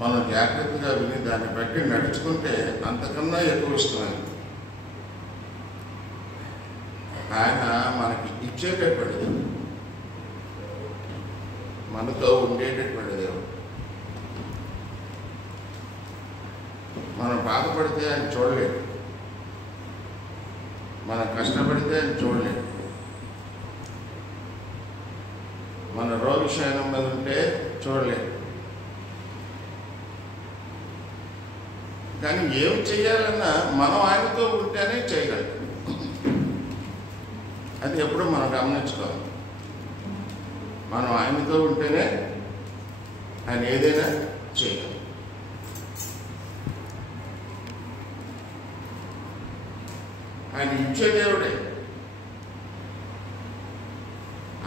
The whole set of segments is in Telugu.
మనం జాగ్రత్తగా విని దాన్ని బట్టి నడుచుకుంటే అంతకన్నా ఎక్కువ ఇష్టమైంది. ఆయన మనకి ఇచ్చేటటువంటిది, మనతో ఉండేటటువంటి దేవుడు. మనం బాధపడితే ఆయన చూడలేడు, మనం కష్టపడితే ఆయన చూడలేడు. మన రోగక్షేమం మీద ఉంటే చూడలేడు. కానీ ఏం చేయాలన్నా మనం ఆయనతో ఉంటేనే చేయగలం. అది ఎప్పుడూ మనం గమనించుకోవాలి. మనం ఆయనతో ఉంటేనే ఆయన ఏదైనా చేయగలం. ఆయన ఇచ్చే దేవుడే.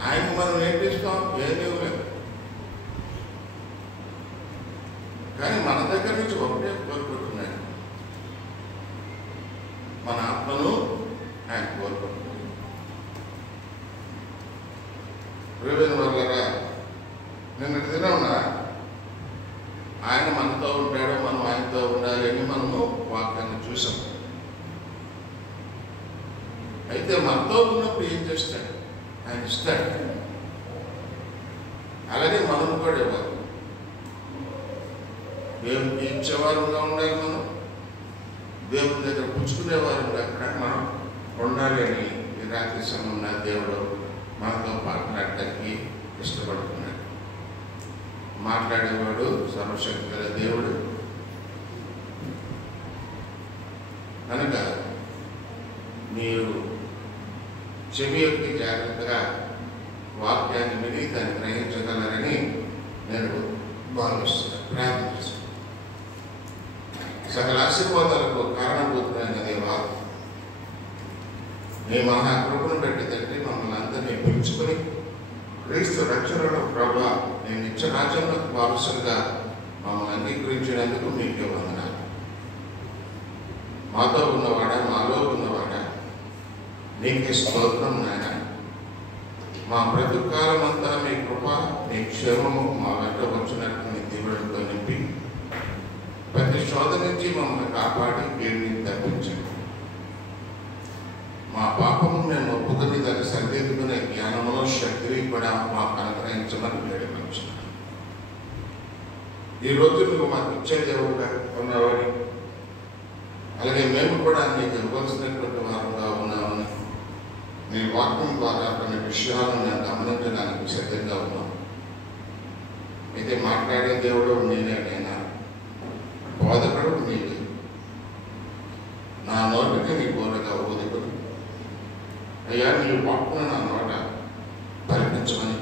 ఆయన మనం నేర్పిస్తాం, ఏమీ లేదు. కానీ మన దగ్గర నుంచి ఒకటే కోరుకుంటున్నాడు, మన ఆత్మను ఆయన కోరుకుంటున్నాడు. ప్రియమైన వాళ్ళరా, నిన్నటి దినం ఆయన మనతో ఉంటాడు, మనం ఆయనతో ఉండాలి అని మనము వాక్యాన్ని చూసాం. అయితే మనతో ఉన్నప్పుడు ఏం చేస్తాడు? ఆయన ఇస్తాడు. అలాగే మనం కూడా ఇవ్వాలి. దేవునికి ఇచ్చేవారుగా ఉండాలి. మనం దేవుని దగ్గర పుచ్చుకునేవారుగా మనం ఉండాలి అని ఈ రాత్రి సమయంలో దేవుడు మనతో మాట్లాడటానికి ఇష్టపడుతున్నాడు. మాట్లాడేవాడు సర్వశక్తి గల దేవుడు కనుక మీరు చెవి యొక్క జాగ్రత్తగా వాక్యాన్ని విని దాన్ని గ్రహించగలరని నేను భావిస్తున్నాను, ప్రార్థిస్తున్నాను. సకల ఆశీర్వాదాలకు కారణభూతమైన దేవా, మీ మహాకృపను పెట్టి తండ్రి మమ్మల్ని అందరినీ పిలుచుకొని క్రీస్తు రక్షణలో ప్రభువా నేను నిత్య రాజ్యంలోకి వారసులుగా మమ్మల్ని అంగీకరించినందుకు మీకే వందనాలు. మాతో ఉన్నవాడా, మాలో ఉన్నవాడా, నీకే స్తోత్రం నాయన. మా బ్రతుకాలం అంతా మీ కృప, మీ క్షేమము మా వెంట వచ్చినట్టు మీ దీవులతో నింపి ప్రతి శోధన నుంచి మమ్మల్ని కాపాడి కీడిని తప్పించండి. మా పాపము మేము ఒప్పుకొని దాన్ని సరిదిద్దుకునే జ్ఞానములో శక్తిని కూడా మాకు అనుగ్రహించమని వేడుకొంచున్నాను. ఈరోజు నువ్వు మాకు ఇచ్చే దేవుడుగా ఉన్నావని, అలాగే మేము కూడా నీకు ఇవ్వాల్సినటువంటి వారంగా ఉన్నామని నీ వాక్యం ద్వారా కొన్ని విషయాలను నేను గమనించడానికి సిద్ధంగా ఉన్నాను. అయితే మాట్లాడే దేవుడు నేనా, బోధకుడు నీవే. నా నోటికి నీ బోధగా ఊదుకుని అయ్యా నీ వాక్కును నా నోట పరిపించమని,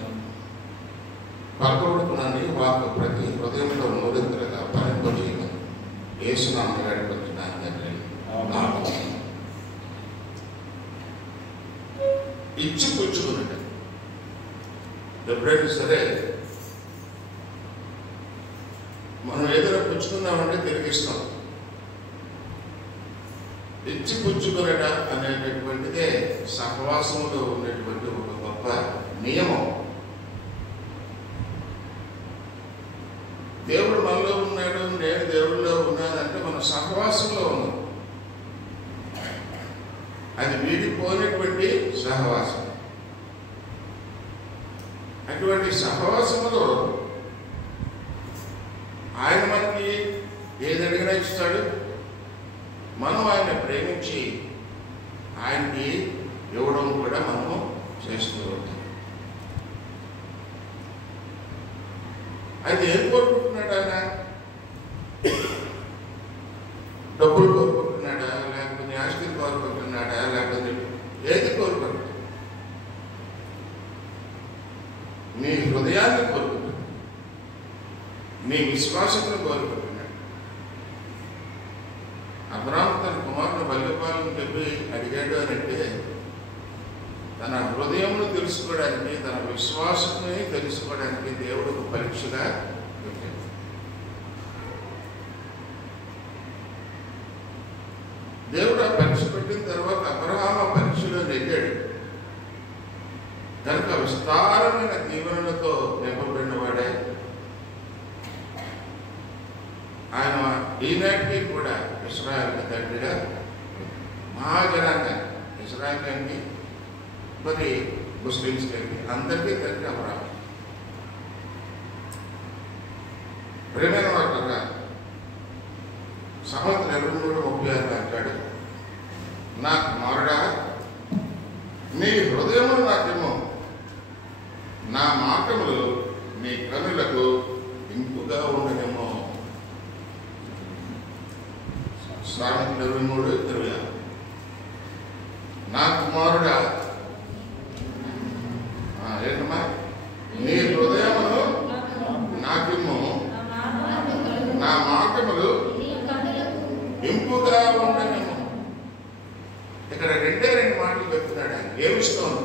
పలకబడుతున్నాను వాక్కు ప్రతి హృదయంలో నూరింతలుగా పరిపజేయమని యేసునామములో వేడుకొంచున్నాను తండ్రి. ఇచ్చి పుచ్చుకున్నట్టు ఎప్పుడైనా సరే మనం ఏదైనా పుచ్చుకున్నామంటే తిరిగిస్తాం. ఇచ్చి పుచ్చుకునట అనేటటువంటిదే సహవాసంలో ఉన్నటువంటి ఒక గొప్ప నియమం. దేవుడు మనలో ఉన్నాడు, నేను దేవుడిలో ఉన్నానంటే మన సహవాసంలో ఉన్నాం. అది వీడిపోయినటువంటి సహవాసం. అటువంటి సహవాసంలో ఆయన మనకి ఏది అడిగినా ఇస్తాడు. మనం ఆయన ప్రేమించి ఆయనకి ఇవ్వడం కూడా మనము చేస్తూ ఉంటాం. అయితే ఏం కోరుకుంటున్నాడు ఆయన? డబ్బులు కోరుకుంటున్నాడా, లేకపోతే ఆస్తిని కోరుకుంటున్నాడా, లేకపోతే ఏది కోరుకుంటున్నాడు? నీ హృదయాన్ని కోరుకుంటున్నాడు, నీ విశ్వాసమును కోరుకుంటున్నాడు. అబ్రాహాము తన కుమారుని బలిపాలను చెప్పి అడిగాడు అని అంటే తన హృదయమును తెలుసుకోవడానికి, తన విశ్వాసముని తెలుసుకోవడానికి దేవుడు ఒక పరీక్షగా పెట్టాడు. దేవుడు ఆ పరీక్ష పెట్టిన తర్వాత అబ్రహాము ఆ పరీక్షలో నెగ్గాడు కనుక విస్తారమైన దీవెనలతో నింపబడిన వాడే ఈనాటికి కూడా ఇశ్రాయేలు తండ్రిగా మహాజనాంగాన్ని, ఇశ్రాయేలుకి మరి ముస్లిమ్స్కి అందరికీ తండ్రి అబ్రహాము. ప్రేమైన వార్తగా సామెతలు 23:36 అంటాడు, నా కుమారుడా నీ హృదయము నాకేమో, నా మాటములు నీ కనులకు ఇంపుగా ఉండనేమో. సామెతలు 23:26. నా కుమారుడా ఏంటమ్మా, నీ హృదయమును నాకేమో, నా మాటములు ఇంపుగా ఉండనేమో. ఇక్కడ రెండే రెండు మాటలు చెప్తున్నాడు ఆయన. ఏమిస్తాను?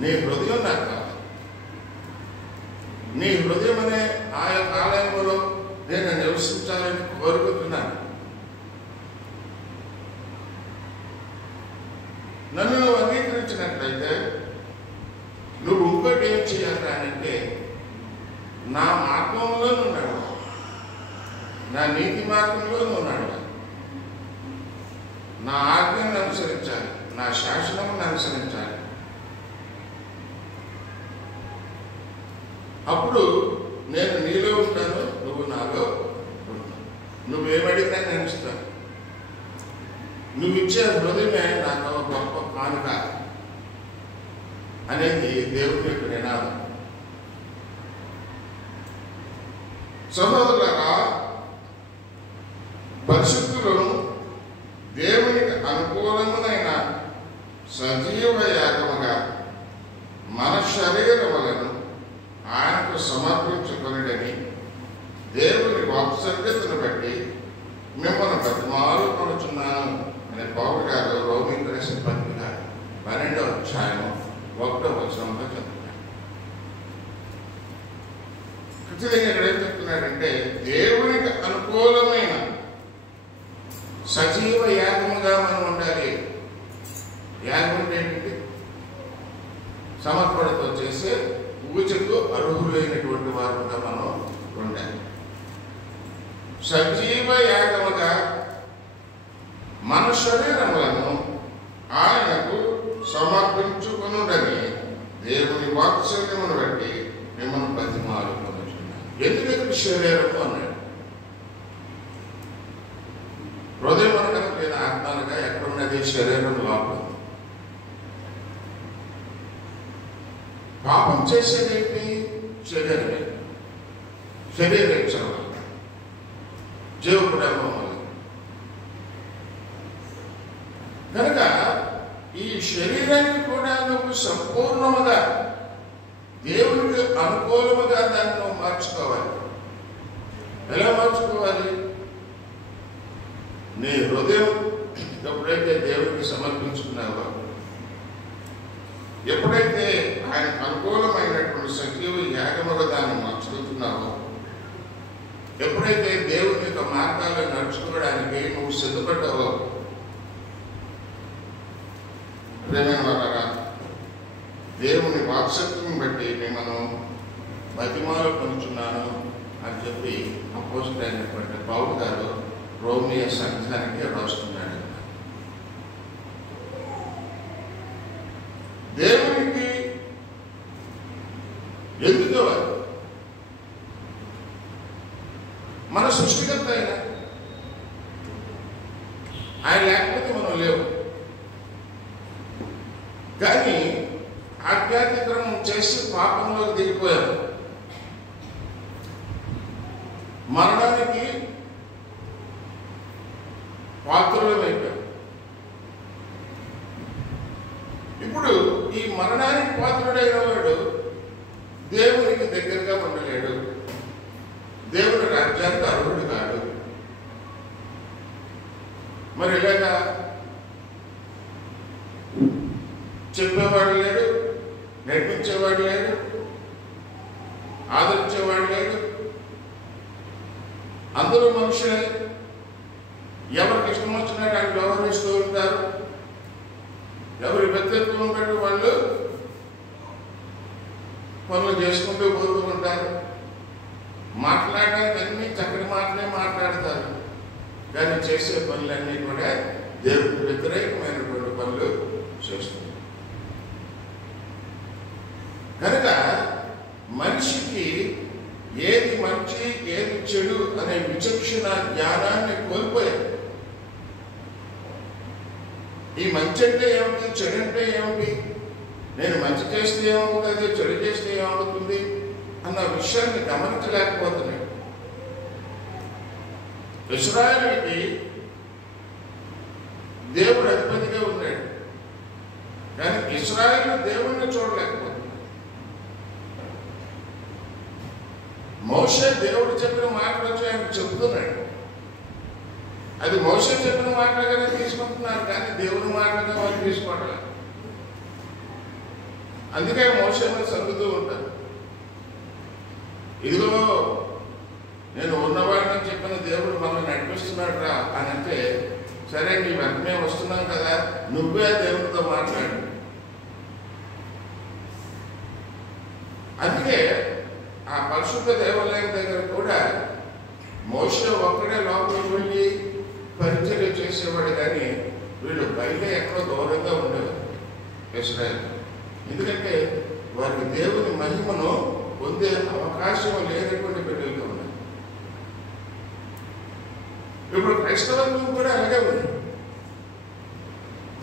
నీ హృదయం నాకు కావాలి. నీ హృదయం అనే ఆ యొక్క ఆలయంలో నేను నివసించాలని కోరుకుంటున్నాను. నన్ను నువ్వు అంగీకరించినట్లయితే నువ్వు ఇంకోటి ఏం చేయాలి అంటే, నా మార్గంలో నువ్వు నడవాలి, నా నీతి మార్గంలో నువ్వు నడవాలి, నా ఆజ్ఞను అనుసరించాలి, నా శాసనమును అనుసరించాలి. అప్పుడు నేను నీలో ఉంటాను, నువ్వు నాలో ఉంటావు. నువ్వేమడిగినా నేను ఇస్తాను. నువ్వు ఇచ్చే హృదయమే నాకు గొప్ప కానుక అనేది దేవుని యొక్క నినాదం. సహోదరులారా, పరిశుద్ధులను దేవునికి అనుకూలమునైన సజీవ యాగముగా మన శరీరములను ఆయనకు సమర్పించుకొనుడని దేవుని వాత్సల్యతను బట్టి మిమ్మల్ని బతిమాలుకొనుచున్నాను అనే పౌలు గారు రోమీయులకు రాసిన పత్రిక 12వ అధ్యాయం 1వ వచనంలో చెప్తున్నాడు. ఖచ్చితంగా ఇక్కడ ఏం చెప్తున్నాడంటే, దేవునికి అనుకూలమైన సజీవ యాగముగా మనం ఉండాలి. యాగం అంటే ఏంటంటే సమర్పణతో చేసే పూజకు అర్హులైనటువంటి వారుగా మనం ఉండాలి. సజీవ యాగముగా మన శరీరములను ఆయనకు సమర్పించుకొనుడని దేవుని వాత్సల్యమును బట్టి మిమ్మల్ని బతిమాలుకొనుచున్నాను. ఎందుకు శరీరము అన్నాడు? హృదయం అనగా లేదా ఆత్మ అనగా ఎక్కడున్నది? శరీరం లోపల. పాపం చేసేదేంటి? శరీరమే. శరీరేచ్ఛల వల్ల, జీవకుడేమో వల్ల. కనుక ఈ శరీరాన్ని కూడా నువ్వు సంపూర్ణముగా దేవునికి అనుకూలముగా దాన్ని నువ్వు మార్చుకోవాలి. ఎలా మార్చుకోవాలి? నీ హృదయం ఎప్పుడైతే దేవునికి సమర్పించుకున్నావో, ఎప్పుడైతే ఆయనకు అనుకూలమైనటువంటి సజీవ యాగముగా దాన్ని మార్చుకుంటున్నావో, ఎప్పుడైతే దేవుని యొక్క మార్గాల్లో నడుచుకోవడానికి నువ్వు సిద్ధపడ్డావో, ప్రేమైన వారా, దేవుని వాత్సల్యం బట్టి మిమ్మల్ని బతిమాలుకొనుచున్నాను అని చెప్పి అపోస్తలుడైనటువంటి పౌలు గారు రోమియా సంఘానికి రాస్తున్నాడు. దేవునికి ఎందుకు మన సృష్టికర్త అయిన ఆయన లేకపోతే మనం లేవు. కానీ ఆధ్యాత్మికం చేసి పాపంలో దిగిపోయారు. మరణానికి పాత్రులమైపోయారు. ఇప్పుడు ఈ మరణానికి పాత్రుడైన వాడు దేవునికి దగ్గరగా ఉండలేడు, దేవుని రాజ్యానికి అర్హుడు కాడు. మరి ఇలాగా చెప్పేవాడు లేడు, నడిపించేవాడు లేడు, ఆదరించేవాడు లేడు. అందరూ మనుషులే. ఎవరికి ఇష్టం వచ్చినట్టు ఆయన వ్యవహరిస్తూ ఉంటారు. ఎవరి వ్యక్తిత్వం బట్టి వాళ్ళు పనులు చేసుకుంటూ పోతూ ఉంటారు. మాట్లాడడానికి అన్ని చక్కటి మాటలే మాట్లాడుతూ కానీ చేసే పనులన్నీ కూడా దేవుడికి వ్యతిరేకమైనటువంటి పనులు చేస్తుంది. కనుక మనిషికి ఏది మంచి ఏది చెడు అనే విచక్షణ జ్ఞానాన్ని కోల్పోయాడు. ఈ మంచి అంటే ఏమిటి, చెడు అంటే ఏమిటి, నేను మంచి చేస్తే ఏమవుతుంది, చెడు చేస్తే ఏమవుతుంది అన్న విషయాన్ని గమనించలేకపోతున్నాడు. ఇశ్రాయేలుకి దేవుడు అధిపతిగా ఉన్నాడు, కానీ ఇశ్రాయేలు దేవుణ్ణి చూడలేకపోతున్నాడు. మోషే దేవుడు చెప్పిన మాటలు వచ్చి ఆయన చెబుతున్నాడు. అది మోషే చెప్పిన మాటలుగానే తీసుకుంటున్నారు, కానీ దేవుని మాటలుగా వాళ్ళు తీసుకోవట్లేదు. అందుకే మోషే మీద సర్దుతూ ఉంటారు. ఇదిగో నేను ఉన్నవాడిని చెప్పిన దేవుడు మనల్ని నడిపిస్తున్నాడు రా అని అంటే, సరే నీ వెంటనే వస్తున్నాం కదా, నువ్వే దేవుడితో మాట్లాడు. అందుకే ఆ పరిశుద్ధ దేవాలయం దగ్గర కూడా మోషే ఒక్కడే లోపలికి వెళ్ళి పరిచర్య చేసేవాడు, కానీ వీళ్ళు బయట ఎక్కడో దూరంగా ఉండేవారు ఇశ్రాయేలు. ఎందుకంటే వారికి దేవుని మహిమను పొందే అవకాశం లేనటువంటి బిడ్డలుగా ఉన్నాయి. ఇప్పుడు క్రైస్తవంలో కూడా అలాగే ఉంది.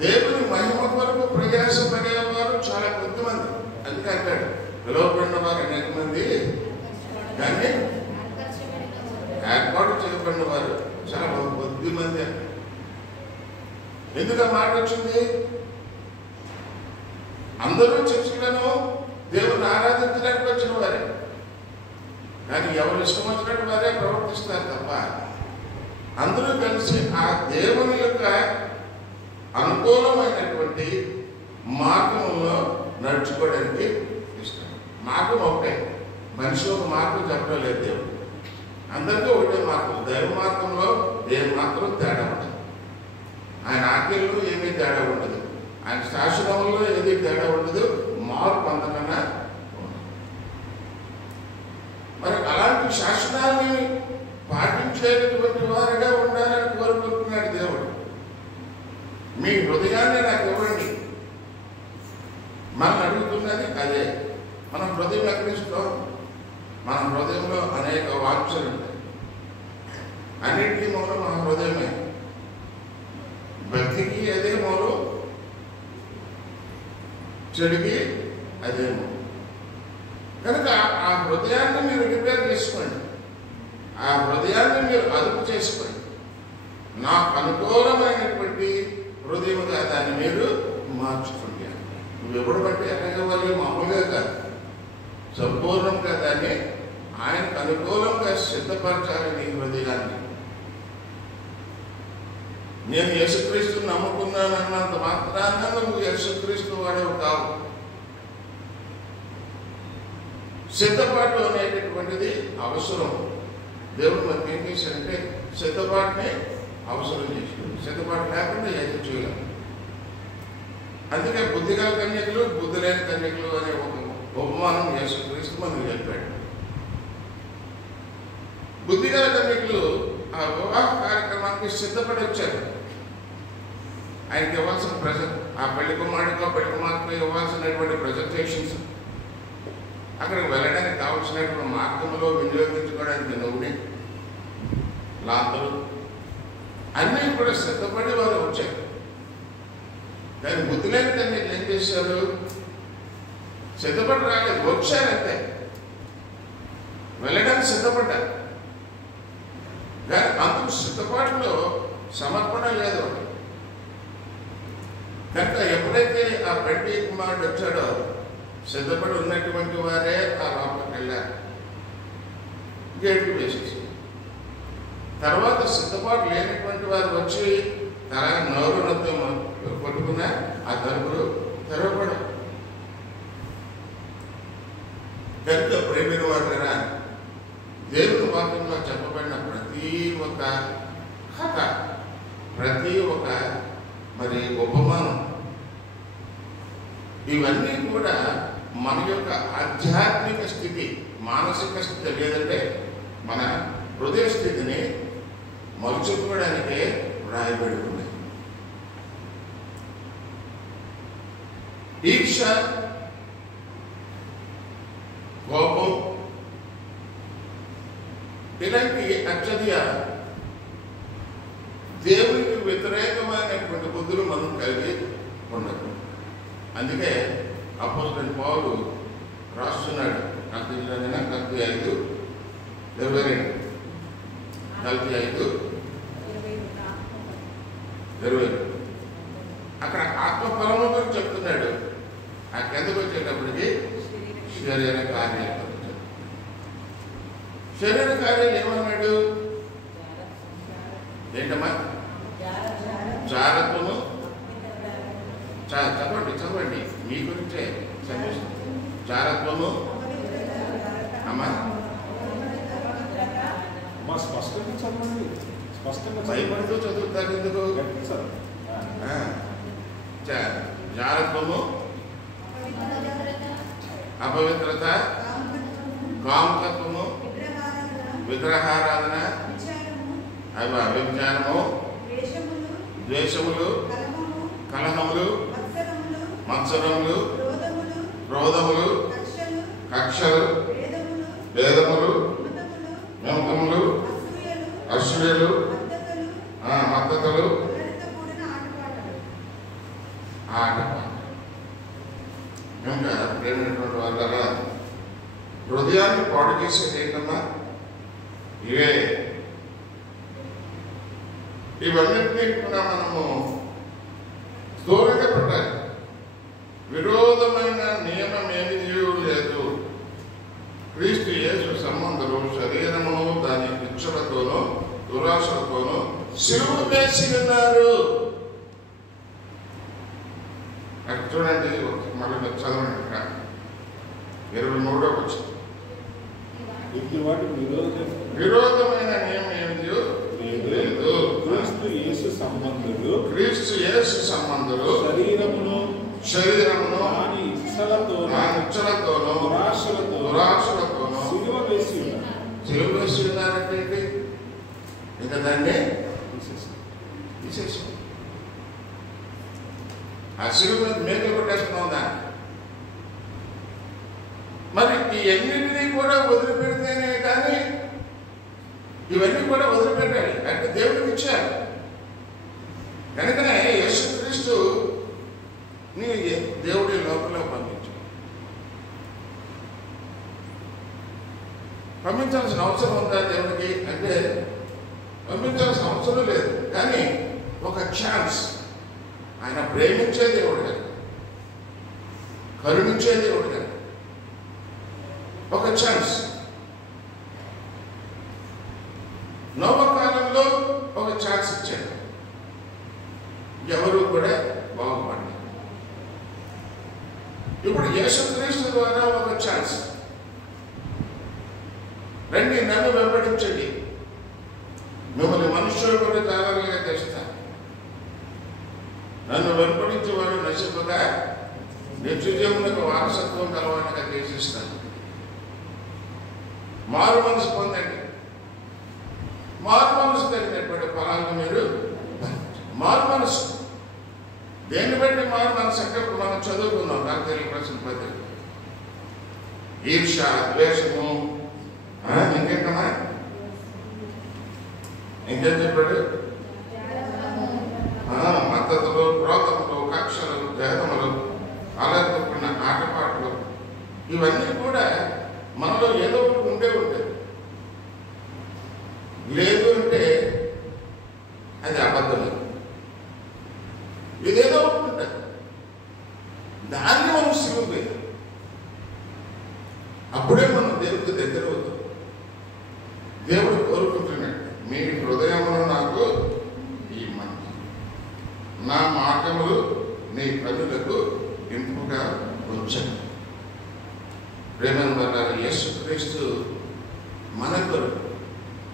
దేవుని మహిమ కొరకు ప్రయాసపడేవారు చాలా కొద్దిమంది. అందుకే అంటాడు, పిలువబడిన వారు అనేక మంది, కానీ ఏర్పాటు చేయబడిన వారు చాలా కొద్ది మంది అంటాడు. ఎందుకు మాట వచ్చింది? అందరూ చర్చిలను దేవుని ఆరాధించడానికి వచ్చిన వారే, కానీ ఎవరు ఇష్టం వచ్చినట్టు వారే ప్రవర్తిస్తారు తప్ప అందరూ కలిసి ఆ దేవుని యొక్క అనుకూలమైనటువంటి మార్గంలో నడుచుకోవడానికి ఇష్టం. మార్గం ఒకటే, మనిషి ఒక మార్గం చెప్పడం లేదు. దేవుడు అందరికీ ఒకటే మార్గం. దైవ మార్గంలో ఏ మాత్రం తేడా ఉండదు. ఆయన ఆజ్ఞల్లో ఏమీ తేడా ఉండదు, ఆయన శాసనంలో ఏది తేడా ఉండదు, మార్పు అంతకన్నా ఉండదు. మరి అలాంటి శాసనాన్ని పాటించేటటువంటి వారుగా ఉండాలని కోరుకుంటున్నాడు దేవుడు. మీ హృదయాన్ని నాకు ఇవ్వండి. మనం అడుగుతున్నది అదే. మనం హృదయం ఎక్కడిస్తాం? మన హృదయంలో అనేక వాంఛలు ఉంటాయి. అన్నింటినీ మూలం మన హృదయమే. భక్తికి అదే మూలం, చెడుకి అదే మూలం. కనుక ఆ హృదయాన్ని మీరు రిపేర్ చేసుకోండి, ఆ హృదయాన్ని మీరు అదుపు చేసుకోండి. నాకు అనుకూలమైనటువంటి హృదయముగా దాన్ని మీరు మార్చుకోండి. నువ్వు ఎప్పుడు బట్టి ఎక్కగవాలి, మామూలుగా కాదు, సంపూర్ణంగా దాన్ని ఆయనకు అనుకూలంగా సిద్ధపరచాలి నీ హృదయాన్ని. నేను యేసుక్రీస్తుని నమ్ముకున్నాను అన్నంత మాత్రాన నువ్వు యేసుక్రీస్తు వాడేవు కావు. సిద్ధపాటు అనేటటువంటిది అవసరం. దేవుడు మనకి ఏం చేశాడంటే సిద్ధపాటుని అవసరం చేశాడు. సిద్ధపాటు లేకుండా ఏది చేయలేము. అందుకే బుద్ధిగల కన్యకులు, బుద్ధి లేని కన్యకులు అనే ఒక ఉపమానం యేసుక్రీస్తు మనకు చెప్పాడు. బుద్ధిగల కన్యకులు ఆ వివాహ కార్యక్రమానికి సిద్ధపడి వచ్చారు. ఆయనకి ఇవ్వాల్సిన ఆ పెళ్లి కుమారుడికో పెళ్లి కుమార్తె ఇవ్వాల్సినటువంటి ప్రజెంటేషన్స్, అక్కడికి వెళ్ళడానికి కావాల్సినటువంటి మార్గంలో వినియోగించుకోవడానికి నూనె, లాంతలు అన్నీ కూడా సిద్ధపడి వారు వచ్చారు. దాని బుద్ధి లేని కన్యకులు ఏం చేశారు? సిద్ధపడి రాలేదు, వచ్చారంతే, వెళ్ళడానికి సిద్ధపడ్డారు. కానీ అందుకు సిద్ధపాటులో సమర్పణ లేదు. కనుక ఎప్పుడైతే ఆ పెళ్లి కుమారుడు వచ్చాడో సిద్ధపడి ఉన్నటువంటి వారే ఆ లోపలికి వెళ్ళారు, గేట్లు వేసేసి. తర్వాత సిద్ధపాటు లేనటువంటి వారు వచ్చి తల నోరు నొత్తం కొట్టుకున్న ఆ తలుపులు తెరవబడ. కనుక ప్రేమిన వారురా, దేవుని వాక్యంలో చెప్పబడిన ప్రతి ఒక్క కథ, ప్రతి ఒక్క ఉపమానం, ఇవన్నీ కూడా మన యొక్క ఆధ్యాత్మిక స్థితి, మానసిక స్థితి లేదంటే మన హృదయ స్థితిని మలుచుకోవడానికే రాయబడి ఉన్నాయి. ఈర్ష, కోపం ఇలాంటి అత్యధిక దేవునికి వ్యతిరేకమైనటువంటి బుద్ధులు మనం కలిగి ఉండదు. అందుకే అపోస్తలుడైన పౌలు రాస్తున్నాడు Galatia 5:22 అక్కడ ఆత్మఫలము గురించి చెప్తున్నాడు. ఆ కిందకు వచ్చేటప్పటికి శరీర కార్యాలు. శరీర కార్యాలు ఏమన్నాడు? ఏంటమ్మా? జారత్వము. చదవండి మీ గురించే జారత్వము అమ్మా. స్పష్టంగా చదవండి. స్పష్టంగా భయపడుతూ చదువుతారు ఎందుకు? జారత్వము, అపవిత్రత, కాముకత్వము, విగ్రహారాధన, వ్యభిచారము, ద్వేషములు, కలహములు, మత్సరములు, క్రోధములు, కక్షలు, భేదములు, విమతములు, అసూయలు, మద్దతులు, ఆటపాటలు. ఇంకా ప్రేమైనటువంటి వాళ్ళ హృదయాన్ని పాడు చేసేది ఏంటమ్మా? ఇవే. ఇవన్నింటినీ కూడా మనము దూరంగా పెట్టాలి. విరోధమైన నియమం ఏమి లేదు. క్రీస్తు యేసు సంబంధులు శరీరమును దాని ఇచ్చలతోనూ దురాశలతోనూ సిలువ వేసి ఉన్నారు. అక్కడ చూడండి, మళ్ళీ మీరు చదవండి. ఇక్కడ 23వ వచనం. విరోధమైన నియమం ఏమిటి లేదు. క్రీస్తు యేసు సంబంధులు శరీరమును దాని ఇచ్చలతోనూ దురాశలతోనూ సిలువ వేసి ఉన్నారంటే ఇంకా దాన్ని తీసేసి ఆ సిలువ మేకలు కొట్టేస్తున్నాం దాన్ని. మరి ఈ అన్నింటినీ కూడా వదిలిపెడితేనే కానీ ఇవన్నీ కూడా వదిలిపెట్టాలి అంటే దేవుడికి ఇచ్చారు. కనుకనే యేసుక్రీస్తు నీ దేవుడి లోపల పంపించాల్సిన అవసరం ఉందా దేవుడికి అంటే పంపించాల్సిన అవసరం లేదు. కానీ ఒక ఛాన్స్, ఆయన ప్రేమించే దేవుడు కదా, కరుణించే దేవుడు కదా, ఒక ఛాన్స్. నవకాలంలో ఒక ఛాన్స్ ఇచ్చాడు. ఎవరు కూడా బాగుపడలేదు. ఇప్పుడు యేసుక్రీస్తు ద్వారా ఒక ఛాన్స్. రండి, నన్ను వెంబడించండి, మిమ్మల్ని మనుషులు కూడా జాగ్రత్తగా తెస్తాను. నన్ను వెంబడించేవాడు నశింపగా నిత్యజీవులకు వారసత్వం కలవానిగా చేసిస్తాను. మారు మనసు పొందండి. మారు మనసు కలిగినటువంటి ఫలాలను మీరు మారు మనసు దేన్ని బట్టి మారు మనసు ఎక్కడ మనం చదువుకున్నాం. Galatia 1:10. ఈర్ష, ద్వేషము, ఇంకేంటమ్మా? ఇంకేం చెప్పాడు? మద్దతులు, క్రోధములు, కక్షలు, భేదములు, అలర్పుకున్న ఆటపాటలు, ఇవన్నీ కూడా మనలో ఏదో ఒకటి ఉండే ఉంటాయి. లేదు అంటే అది అబద్ధమే. ఇదేదో ఒకటి ఉంటుంది. దాన్ని మనం సిలువే, అప్పుడే మనం దేవుడికి దగ్గర అవుతాం. దేవుడు కోరుకుంటున్నాడు, మీ హృదయమును నాకు ఇవ్వమని, నా మార్గములు నీ కన్నులకు ఇంపుగా ఉంచండి. ప్రేమను బట్టారు యేసుక్రీస్తు మన కొరకు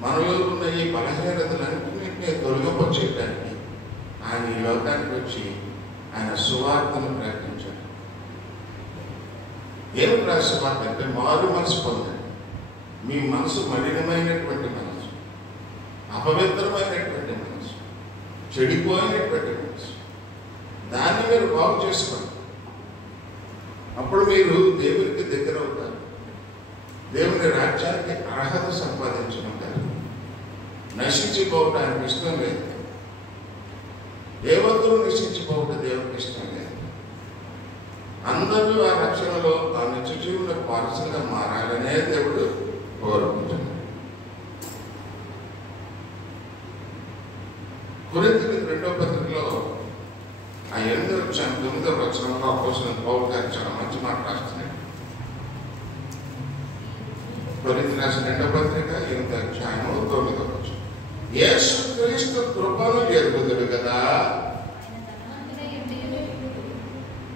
మనలో ఉన్న ఈ బలహీనతలన్నింటినీ తొలగింపచేయడానికి ఆయన ఈ లోకానికి వచ్చి ఆయన సువార్తను ప్రకటించాడు. ఏమిటి ఆ సువార్త అంటే మారు మనసు పొందండి. మీ మనసు మలినమైనటువంటి మనసు, అపవిత్రమైనటువంటి మనసు, చెడిపోయినటువంటి మనసు, దాన్ని మీరు బాగు చేసుకోండి. అప్పుడు మీరు దేవునికి దగ్గర అవుతారు, దేవుని రాజ్యానికి అర్హత సంపాదించుకుంటారు. నశించిపోవటానికి ఇష్టం లేదు, దేవతలు నశించిపోవటం దేవునికి ఇష్టం లేదు. అందరూ ఆ రక్షణలో ఆ నిత్య జీవుల వారసులుగా మారాలనే దేవుడు కోరుకుంటున్నాడు. కొరింథీయులకు 2వ పత్రికలో ఆ 8వ వచనంలో అపోస్తలుడైన పౌలు గారు చాలా మంచి మాట రాస్తున్నాడు. కొరింథీయులకు రాసిన 2వ పత్రిక 8వ అధ్యాయం 9వ వచనం. యేసుక్రీస్తు కృపను ఎరుగుదురు కదా.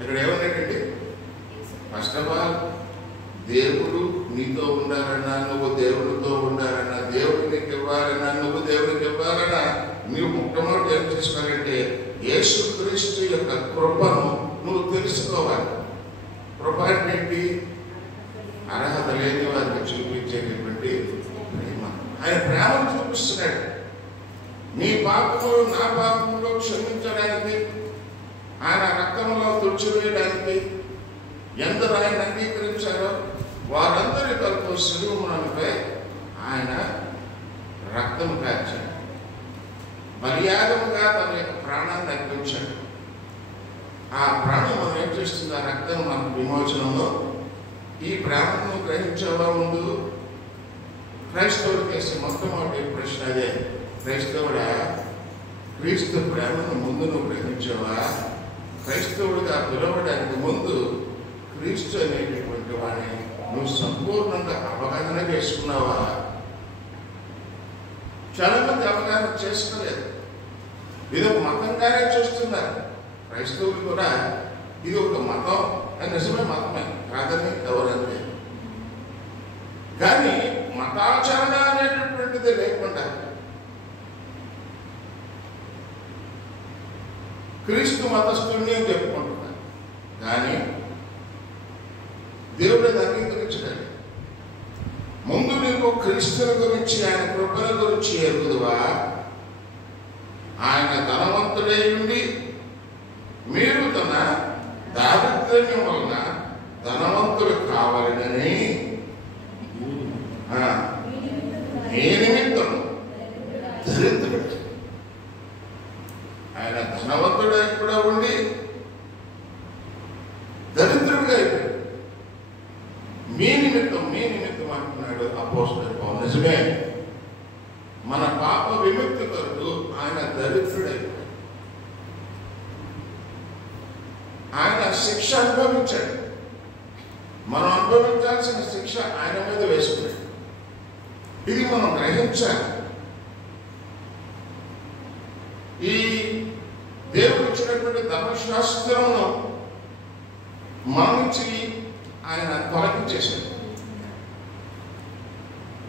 ఇక్కడ ఏమన్నాడండి? ఫస్ట్ ఆఫ్ ఆల్ దేవుడు నీతో ఉండాలన్నా, నువ్వు దేవుడితో ఉండాలన్నా, దేవుడు నీకు ఇవ్వాలన్నా, నువ్వు దేవుడికి ఇవ్వాలన్నా, నువ్వు మొట్టమొదటి ఏం చేసుకోవాలంటే యేసుక్రీస్తు యొక్క కృపను నువ్వు తెలుసుకోవాలి. కృప అంటే అర్హత లేని వారికి చూపించేటటువంటి ప్రేమ. ఆయన ప్రేమను చూపిస్తున్నాడు. నీ పాపములు నా పాపములు క్షమించడానికి, ఆయన రక్తంలో తుడిచివేయడానికి ఎందరు ఆయన అంగీకరించారో వారందరి కొరకు శిలువపై ఆయన రక్తం కార్చాడు, బలియాగముగా తన యొక్క ప్రాణాన్ని అర్పించాడు. ఆ ప్రాణం మనం ఏం చేస్తుంది? ఆ రక్తం మన విమోచనంలో. ఈ ప్రేమను గ్రహించేవా? ముందు క్రైస్తవుడికి వేసే మొట్టమొదటి ప్రశ్న అదే. క్రైస్తవుడా, క్రీస్తు ప్రేమను ముందు నువ్వు గ్రహించావా? క్రైస్తవుడిగా పిలవడానికి ముందు క్రీస్తు అనేటటువంటి వాడిని నువ్వు సంపూర్ణంగా అవగాహన చేసుకున్నావా? చాలా మంది అవగాహన చేసుకోలేదు. ఇది ఒక మతంగానే చూస్తున్నారు. క్రైస్తవులు కూడా ఇది ఒక మతం, నిజమే మతమే కాదని ఎవరంటే, కానీ మతాచరణ అనేటటువంటిది లేకుండా క్రీస్తు మతస్థుడిని అని చెప్పుకుంటున్నారు. కానీ దేవుడు అంగీకరించలేదు. ముందు నీకు క్రీస్తుని గురించి, ఆయన కృపణ గురించి ఎరుగుదువా? ఆయన ధనవంతుడై ఉండి మీరు తన దారిద్ర్యం వలన ధనవంతుడు కావాలని ఏ నిమిత్తం దరిద్రుడు. ఆయన ధనవంతుడై కూడా ఉండి దరిద్రుడిగా అయిపోయాడు. మీ నిమిత్తం అంటున్నాడు అపోస్తలుడైన పౌలు. నిజమే, మన పాప విముక్తి కొరకు ఆయన దరిద్రుడైపోయాడు. ఆయన శిక్ష అనుభవించాడు. మనం అనుభవించాల్సిన శిక్ష ఆయన మీద వేసుకున్నాడు. ఇది మనం గ్రహించాలి. ఈ దేవుడు ఇచ్చినటువంటి ధర్మశాస్త్రమును మన నుంచి ఆయన తొలగించేశాడు.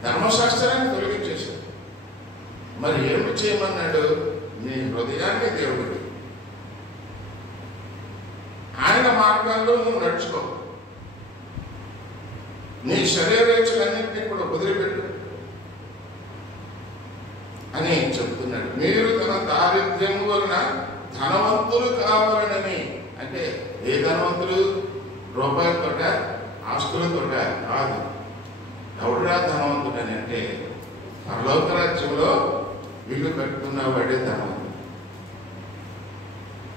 ధర్మశాస్త్రాన్ని తొలగించేశాడు. మరి ఏమి చేయమన్నాడు? నీ హృదయాన్ని దేవుడు ఆయన మార్గాల్లో నువ్వు నడుచుకో, నీ శరీరేచ్ఛలన్నింటినీ కూడా వదిలిపెట్టు అని చెప్తున్నాడు. మీరు తన దారిద్ర్యం వలన ధనవంతులు కావాలని. అంటే ఏ ధనవంతులు? రూపాయలతోట, ఆస్తులతోట కాదు. ఎవడురా ధనవంతుడు అని అంటే పరలోక రాజ్యంలో ఇల్లు కట్టుకున్న వాడే ధనవంతుడు.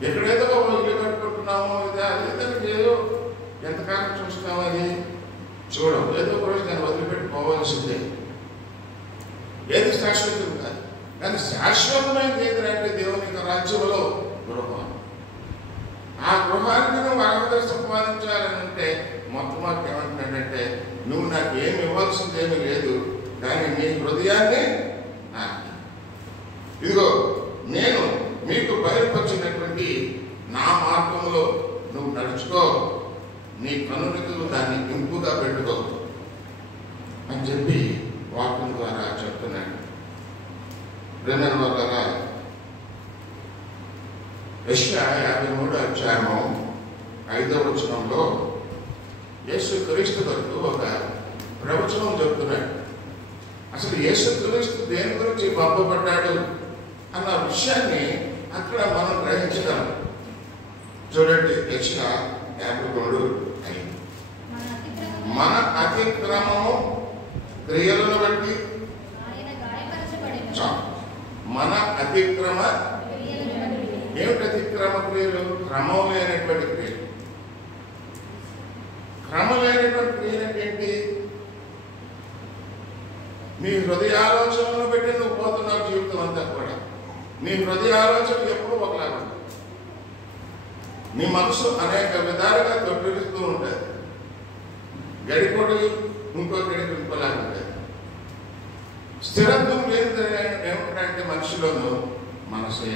ఎక్కడేదో ఇల్లు కట్టుకుంటున్నామో ఇదే ఏదో ఎంతకాలం చూస్తున్నామో అది చూడవు. ఏదో ఒక రోజు నేను వదిలిపెట్టి పోవాల్సిందే. ఏది శాశ్వతం కాదు. కానీ శాశ్వతమైనది ఏదంటే దేవుని రాజ్యంలో గృహం. ఆ గృహానికి నువ్వు అర్హత సంపాదించాలని అంటే మొట్టమొదటి ఏమంటున్నాడంటే, నువ్వు నాకు ఏమి ఇవ్వాల్సింది ఏమీ లేదు, కానీ నీ హృదయాన్ని నాకు ఇదిగో నేను మీకు బయలుపరిచినటువంటి నా మార్గంలో నువ్వు నడుచుకో, నీ కనులకు దాన్ని ఇంపుగా పెట్టుకో అని చెప్పి వాక్యం ద్వారా చెప్తున్నాడు. ప్రేమైన వాళ్ళరా, యెషయా 53వ అధ్యాయము 5వ వచనంలో యేసు క్రీస్తు కొరకు ఒక ప్రవచనం చెప్తున్నాడు. అసలు యేసుక్రీస్తు దేని గురించి పంపబడ్డాడు అన్న విషయాన్ని అక్కడ మనం గ్రహించగలం. చూడండి, యెషయా 53:5. మన అతిక్రమము క్రియలను బట్టి మన అతిక్రమ ఏమిటి? అతిక్రమ క్రియలు క్రమం లేనటువంటి క్రియలు. క్రమం లేనటువంటి క్రియలు ఏంటి? నీ హృదయాలోచనలను బట్టి నువ్వు పోతున్నావు జీవితం అంతా కూడా. నీ హృదయాలోచనలు ఎప్పుడూ ఒకలాగా ఉంటాయి. నీ మనసు అనేక విధాలుగా తొట్టిస్తూ ఉంటుంది. గడిపొడి ఇంకో గడిపి ఇంకోలాగా ఉంటుంది. స్థిరత్వం లేదు ఏమిటంటే మనిషిలోనూ మనసే,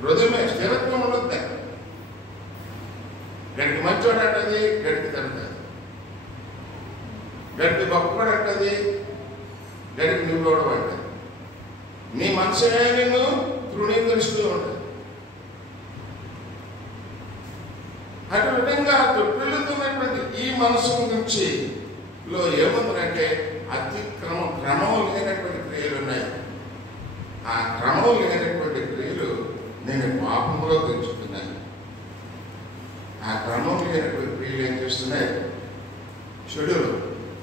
హృదయమే. స్థిరత్వం ఉండదు. గడికి మంచోడు అంటది, గడికి తింటుంది. గడికి గొప్పవాడు అంటది, గడికి నువ్వు అంటది. నీ మనసే నిన్ను తృణీకరిస్తూ ఉంటుంది. అటు విధంగా తొట్టిల్లుతున్నటువంటి ఈ మనసు నుంచి ఏముందంటే క్రమం లేనటువంటి క్రియలు ఉన్నాయి. ఆ క్రమం లేనటువంటి క్రియలు నేను పాపంలో పెంచుతున్నాను. ఆ క్రమం లేనటువంటి క్రియలు ఏం చేస్తున్నాయి? చెడులు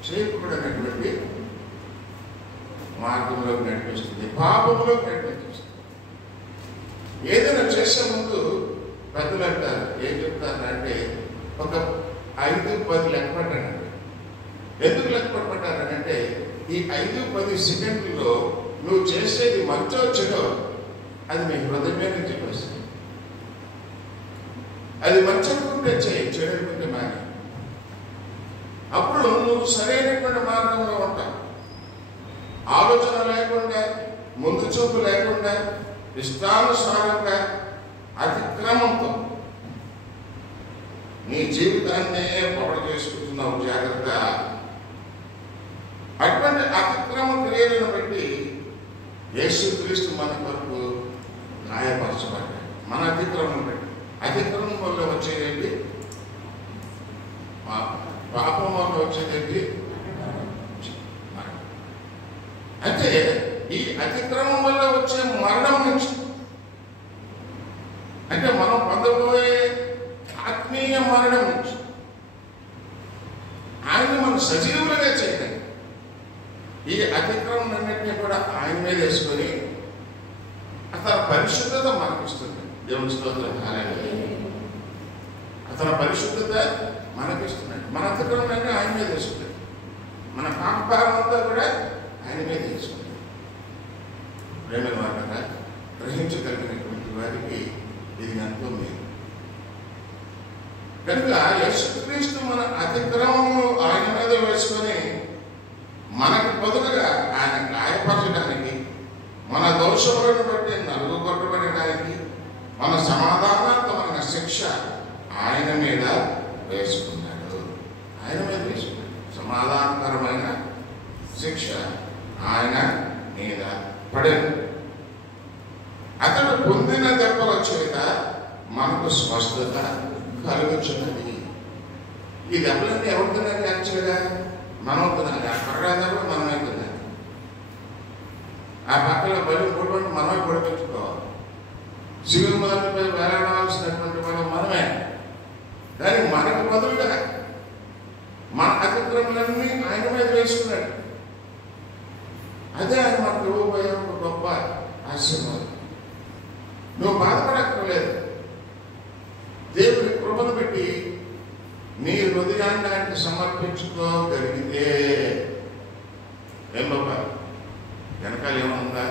చేయకూడనటువంటి మార్గంలోకి నడిపిస్తుంది, పాపంలోకి నడిపిస్తుంది. ఏదైనా చేసే ముందు పెద్దలు అంటారు, ఏం చెప్తారంటే ఒక 5-10 లెక్క పట్టానండి. ఎందుకు లెక్క పట్టారంటే ఈ 5-10 సెకండ్లలో నువ్వు చేసేది మంచో చెడో అది నీ హృదయమే నుంచి వస్తుంది. అది మంచి అనుకుంటే చేయి, చెడు అనుకుంటే మాని. అప్పుడు నువ్వు సరైనటువంటి మార్గంలో ఉంటావు. ఆలోచన లేకుండా, ముందు చూపు లేకుండా, ఇష్టానుసారంగా అతిక్రమంతో నీ జీవితాన్నే పొగడ చేసుకుంటున్నావు. జాగ్రత్త. అటువంటి అతిక్రమ క్రియలను బట్టి యేసుక్రీస్తు మన కొరకు గాయపరచబడ్డాడు. మన అతిక్రమం బట్టి. అతిక్రమం వల్ల వచ్చేదేంటి? పాపం వల్ల వచ్చేదేంటి? అంటే ఈ అతిక్రమం వల్ల వచ్చే మరణం నుంచి, అంటే మనం పొందబోయే ఆత్మీయ మరణం నుంచి ఆయన మనం సజీవులుగా చేయడం. ఈ అతిక్రమం అన్నింటినీ కూడా ఆయన మీద వేసుకొని అతని పరిశుద్ధత మనకిస్తుంది. దేవుని స్తోత్రం. అతని పరిశుద్ధత మనకిస్తున్నాడు. మన అతిక్రమాన్ని ఆయన మీద వేసుకున్నాడు. మన పాపభారం అంతా కూడా ఆయన మీద వేసుకున్నాడు. ప్రేమ వారంగా గ్రహించగలిగినటువంటి వారికి ఇది ఎంతో మేలు. కనుక యేసుక్రీస్తు మన అతిక్రమము ఆయన మీద వేసుకొని మనకు బదులుగా ఆయన గాయపరచడానికి, మన దోషములను బట్టి నలుగుకొట్టబడడానికి, మన సమాధానాత్మకమైన శిక్ష ఆయన మీద వేసుకున్నాడు. ఆయన మీద వేసుకున్నాడు. సమాధానకరమైన శిక్ష ఆయన మీద పడేది. అతడు పొందిన దెబ్బల చేత మనకు స్వస్థత కలుగుచున్నది. ఈ దెబ్బలన్నీ ఎవరు తినాలి? యాక్చువల్గా మనం తినాలి. ఆ పక్కన దెబ్బ మనమే తినాలి. ఆ పక్కన బలి కొట్టుకుంటే మనమే పొడిపించుకోవాలి. శివమాలపై వేలాడవలసినటువంటి వాళ్ళు మనమే. కానీ మనకు బదులుగా మన అతిక్రమలన్నీ ఆయన మీద వేసుకున్నాడు. అదే ఆయన మనకు ఇవ్వబోయే ఒక గొప్ప ఆశీర్వాదం. నువ్వు బాధపడక్కర్లేదు. దేవుని కృపను పెట్టి నీ హృదయాన్ని ఆయనకి సమర్పించుకోగలిగితే ఏం బాబా వెనకాల ఏమన్నా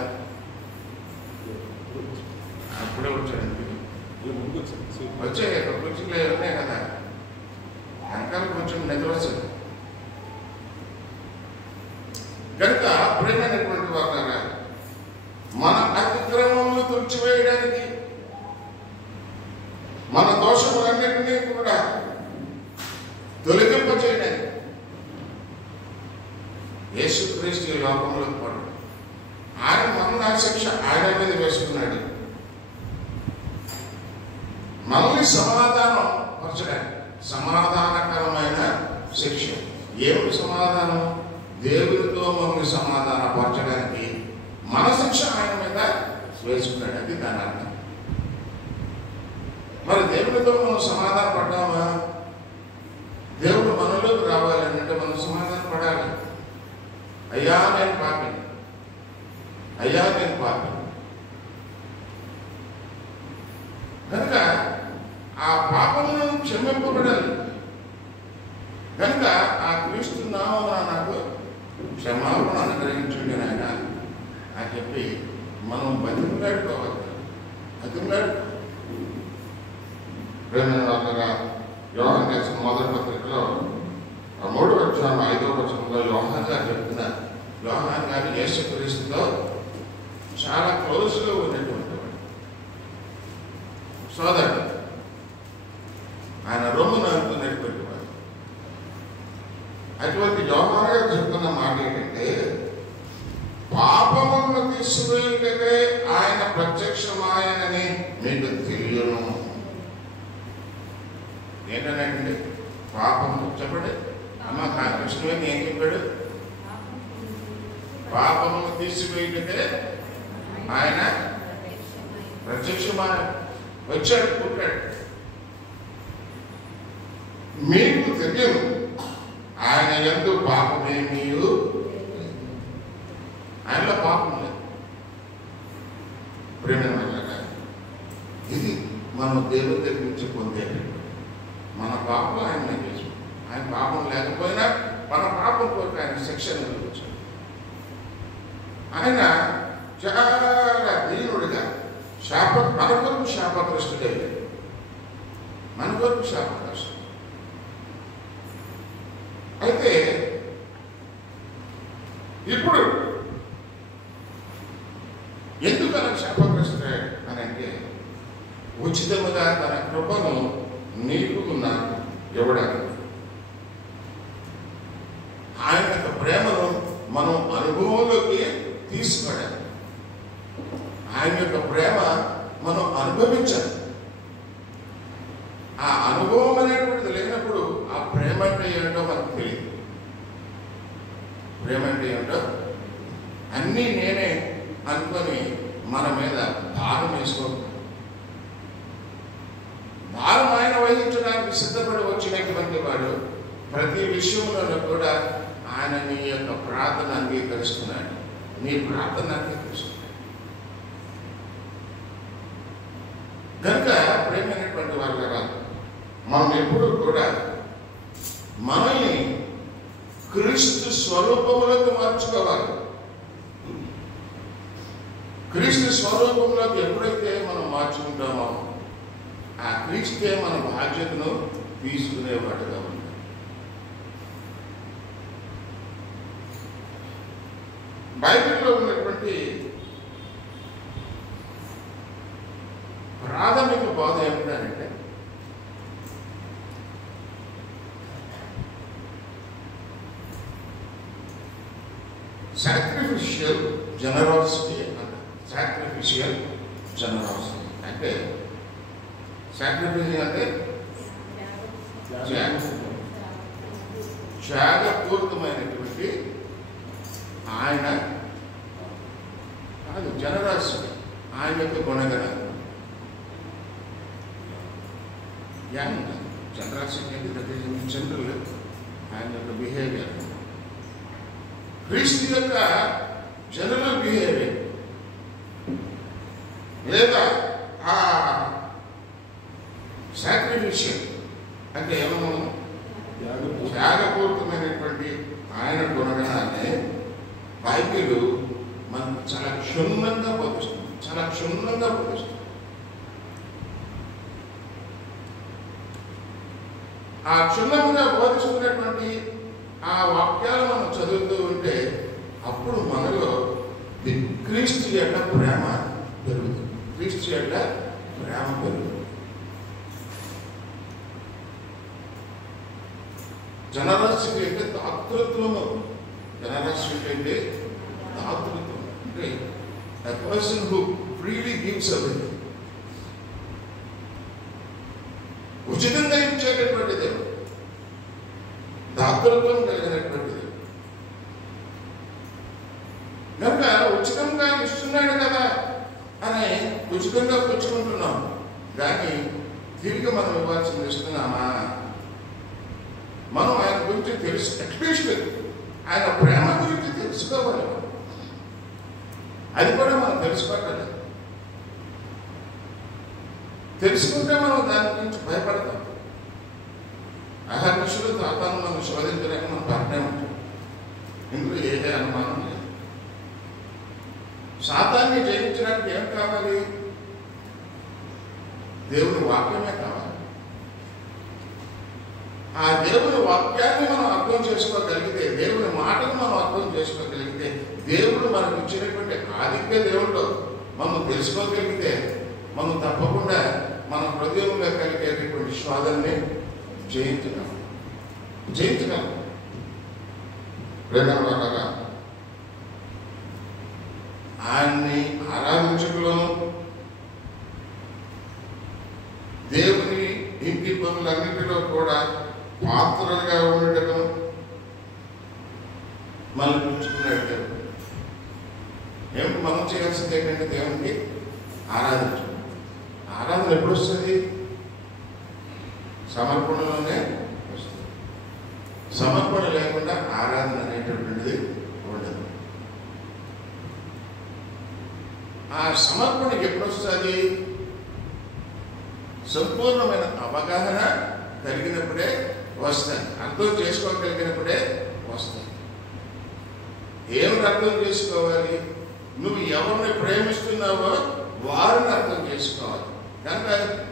అప్పుడే వచ్చాడండి. వచ్చాయి కుర్చీలు ఉన్నాయి కదా, వెనకాల కొంచెం నిద్ర వచ్చింది. కనుక ప్రేమైనటువంటి వారు మన అతిక్రమములు తుడిచివేయడానికి, మన దోషములన్నింటినీ కూడా తొలగింపచేయడానికి యేసుక్రీస్తు ఈ లోకంలో పడు. ఆయన మరణ శిక్ష ఆయన మీద వేసుకున్నాడు. మనల్ని సమాధానం పరచడానికి సమాధానకరమైన శిక్ష. ఏమిటి సమాధానం? దేవునితో మమ్మల్ని సమాధానపరచడానికి మన శిక్ష ఆయన మీద వేసుకున్నాడు. అది దాని అర్థం. మరి దేవునితో మనం సమాధాన పడ్డామా? దేవుడు మనలోకి రావాలంటే మనం సమాధాన పడాలి. అయ్యా నేను పాపిని, అయ్యా నేను పాపిని. కనుక ఆ పాపమును క్షమింపబడాలి. కనుక ఆ క్రీస్తు నామమున నాకు క్షమాపణ అనుగ్రహించండి నాయన అని చెప్పి మనం బతిమలాడుకోవాలి. ప్రేమగా యోహాను రాసిన మొదటి పత్రికలో 3వ అధ్యాయం 5వ వచనంలో యోహాను గారు చెప్తున్నారు. యోహాను గారు యేసుక్రీస్తుతో చాలా క్లోజ్గా ఉన్నటువంటి వాడు, సోదరుడు. ఆయన రొమ్ము నడుపుతున్నటువంటి వాడు. అటువంటి యోహాను గారు చెప్తున్న మాట ఏంటంటే, పాపములను తీసివేయుటకై ఆయన ప్రత్యక్షమాయనని మీకు తెలియను. ఏంటంటే పాపము చెప్పండి అమ్మ. కృష్ణుని ఏం చెప్పాడు? పాపమును తీసివేయుటకై ఆయన ప్రత్యక్షమాయ వచ్చాడు, పుట్టాడు. మీకు తెలియదు ఆయన యందు పాపమేమీ, ఆయనలో పాపం లేదు. ప్రేమగా ఇది మనం దేవుని దగ్గర నుంచి పొందేది. మన పాపం ఆయన చేసు. ఆయన పాపం లేకపోయినా మన పాపం కొరకు ఆయన శిక్షణ వచ్చాడు. ఆయన చాలా దీనుడిగా మన కొరకు శాపగ్రస్తుడే, మన కొరకు శాపగ్రస్తుడు. అయితే ఇప్పుడు ఎందుకు అలా శాపగ్రస్తుడే అని అంటే, ఉచితముగా తన కృపను నీకు నాకు ఇవ్వడానికి, ఆయన యొక్క ప్రేమను మనం అనుభవంలోకి తీసుకోవడానికి, ఆయన యొక్క ప్రేమ మనం అనుభవించాలి. ఆ అనుభవం అనేటువంటిది లేనప్పుడు ఆ ప్రేమ అంటే ఏంటో మనకు తెలియదు. ప్రేమ అంటే ఏంటో అన్నీ నేనే అనుకొని మన మీద భారం వేసుకోవాలి. భారం ఆయన వహించడానికి సిద్ధపడి వచ్చినటువంటి వాడు ప్రతి విషయంలో కూడా ఆయన నీ యొక్క ప్రార్థన అంగీకరిస్తున్నాడు, నీ ప్రార్థన అంగీకరిస్తున్నాడు. కనుక ప్రేమైనటువంటి వాళ్ళు కదా, మనం ఎప్పుడు కూడా మనల్ని క్రీస్తు స్వరూపంలోకి మార్చుకోవాలి. క్రీస్తు స్వరూపంలోకి ఎప్పుడైతే మనం మార్చుకుంటామో ఆ క్రీస్తే మన బాధ్యతను తీసుకునేవాడుగా ఉంటాడు. బైబిల్లో ఉన్నటువంటి ప్రాథమిక బోధ ఏమిటంటే, సాక్రిఫిషియల్ జనరాసిటీ అంట. సాక్రిఫిషియల్ జనరాసిటీ అంటే, సాక్రిఫైసింగ్ అంటే త్యాగపూర్వకమైనటువంటి ఆయన కాదు, జనరాసిటీ ఆయన యొక్క గుణగణాలు. జనరాసిటీ అంటే దట్ ఈస్ ఇన్ జనరల్ ఆయన యొక్క బిహేవియర్. క్రీస్తు యొక్క జనరల్ బిహేవియర్ లేదా ఆ సాక్రిఫిషియల్ అంటే ఏమో త్యాగపూర్వకమైనటువంటి ఆయన గుణగణాన్ని బైబిల్ మనకు చాలా క్షుణ్ణంగా బోధిస్తుంది, చాలా క్షుణ్ణంగా బోధిస్తుంది. ఆ క్షుణ్ణంగా బోధిస్తున్నటువంటి ఆ వాక్యాలు మనం చదువుతూ ఉంటే అప్పుడు మనలో క్రీస్తు యొక్క ప్రేమ పెరుగుతుంది. క్రీస్తు యొక్క ప్రేమ పెరుగుతుంది. జనరాసిటీ అంటే దాతృత్వము. జనరాసిటీ అంటే దాతృత్వం అంటే a person who freely gives away. ఉచితంగా ఇచ్చేటటువంటిది దాతృత్వం కలిగినటువంటిది. కనుక ఉచితంగా ఇస్తున్నాడు కదా అని ఉచితంగా పుచ్చుకుంటున్నాం, కానీ తిరిగి మనం ఇవ్వాల్సింది ఇస్తున్నామా? మనం ఆయన గురించి అట్లీస్ట్ ఆయన ప్రేమ గురించి తెలుసుకోవాలి. అది కూడా మనం తెలుసుకోవాలి. తెలుసుకుంటే మనం దాని గురించి భయపడతాం. అహర్నిశలు తాతాను మనం శోధించడానికి మనం పక్కనే ఉంటాం. ఇందులో ఏదే అనుమానం లేదు. సాతాన్ని జయించడానికి ఏం కావాలి? దేవుని వాక్యమే కావాలి. ఆ దేవుని వాక్యాన్ని మనం అర్థం చేసుకోగలిగితే, దేవుని మాటను మనం అర్థం చేసుకోగలిగితే, దేవుడు మనకు ఇచ్చినటువంటి ఆదిత్య దేవుడు మనం తెలుసుకోగలిగితే, మనం తప్పకుండా మన హృదయంలో కలిగేటటువంటి శోధనని జయించగలం. ప్రేమగా ఆయన్ని ఆరాధించడంలోనూ, దేవుని ఇంటి పనులన్నింటిలో కూడా పాత్రలుగా ఉండటం మనం చూసుకున్నాడు. దేవుడు ఏమిటి మనం చేయాల్సింది ఏంటంటే దేవునికి ఆరాధించడం. ఆరాధన ఎప్పుడు వస్తుంది? సమర్పణలోనే వస్తుంది. సమర్పణ లేకుండా ఆరాధన అనేటటువంటిది ఉండదు. ఆ సమర్పణకి ఎప్పుడు వస్తుంది? సంపూర్ణమైన అవగాహన కలిగినప్పుడే వస్తాయి. అర్థం చేసుకోగలిగినప్పుడే వస్తాయి. ఏమిటి అర్థం చేసుకోవాలి? నువ్వు ఎవరిని ప్రేమిస్తున్నావో వారిని అర్థం చేసుకోవాలి. కనుక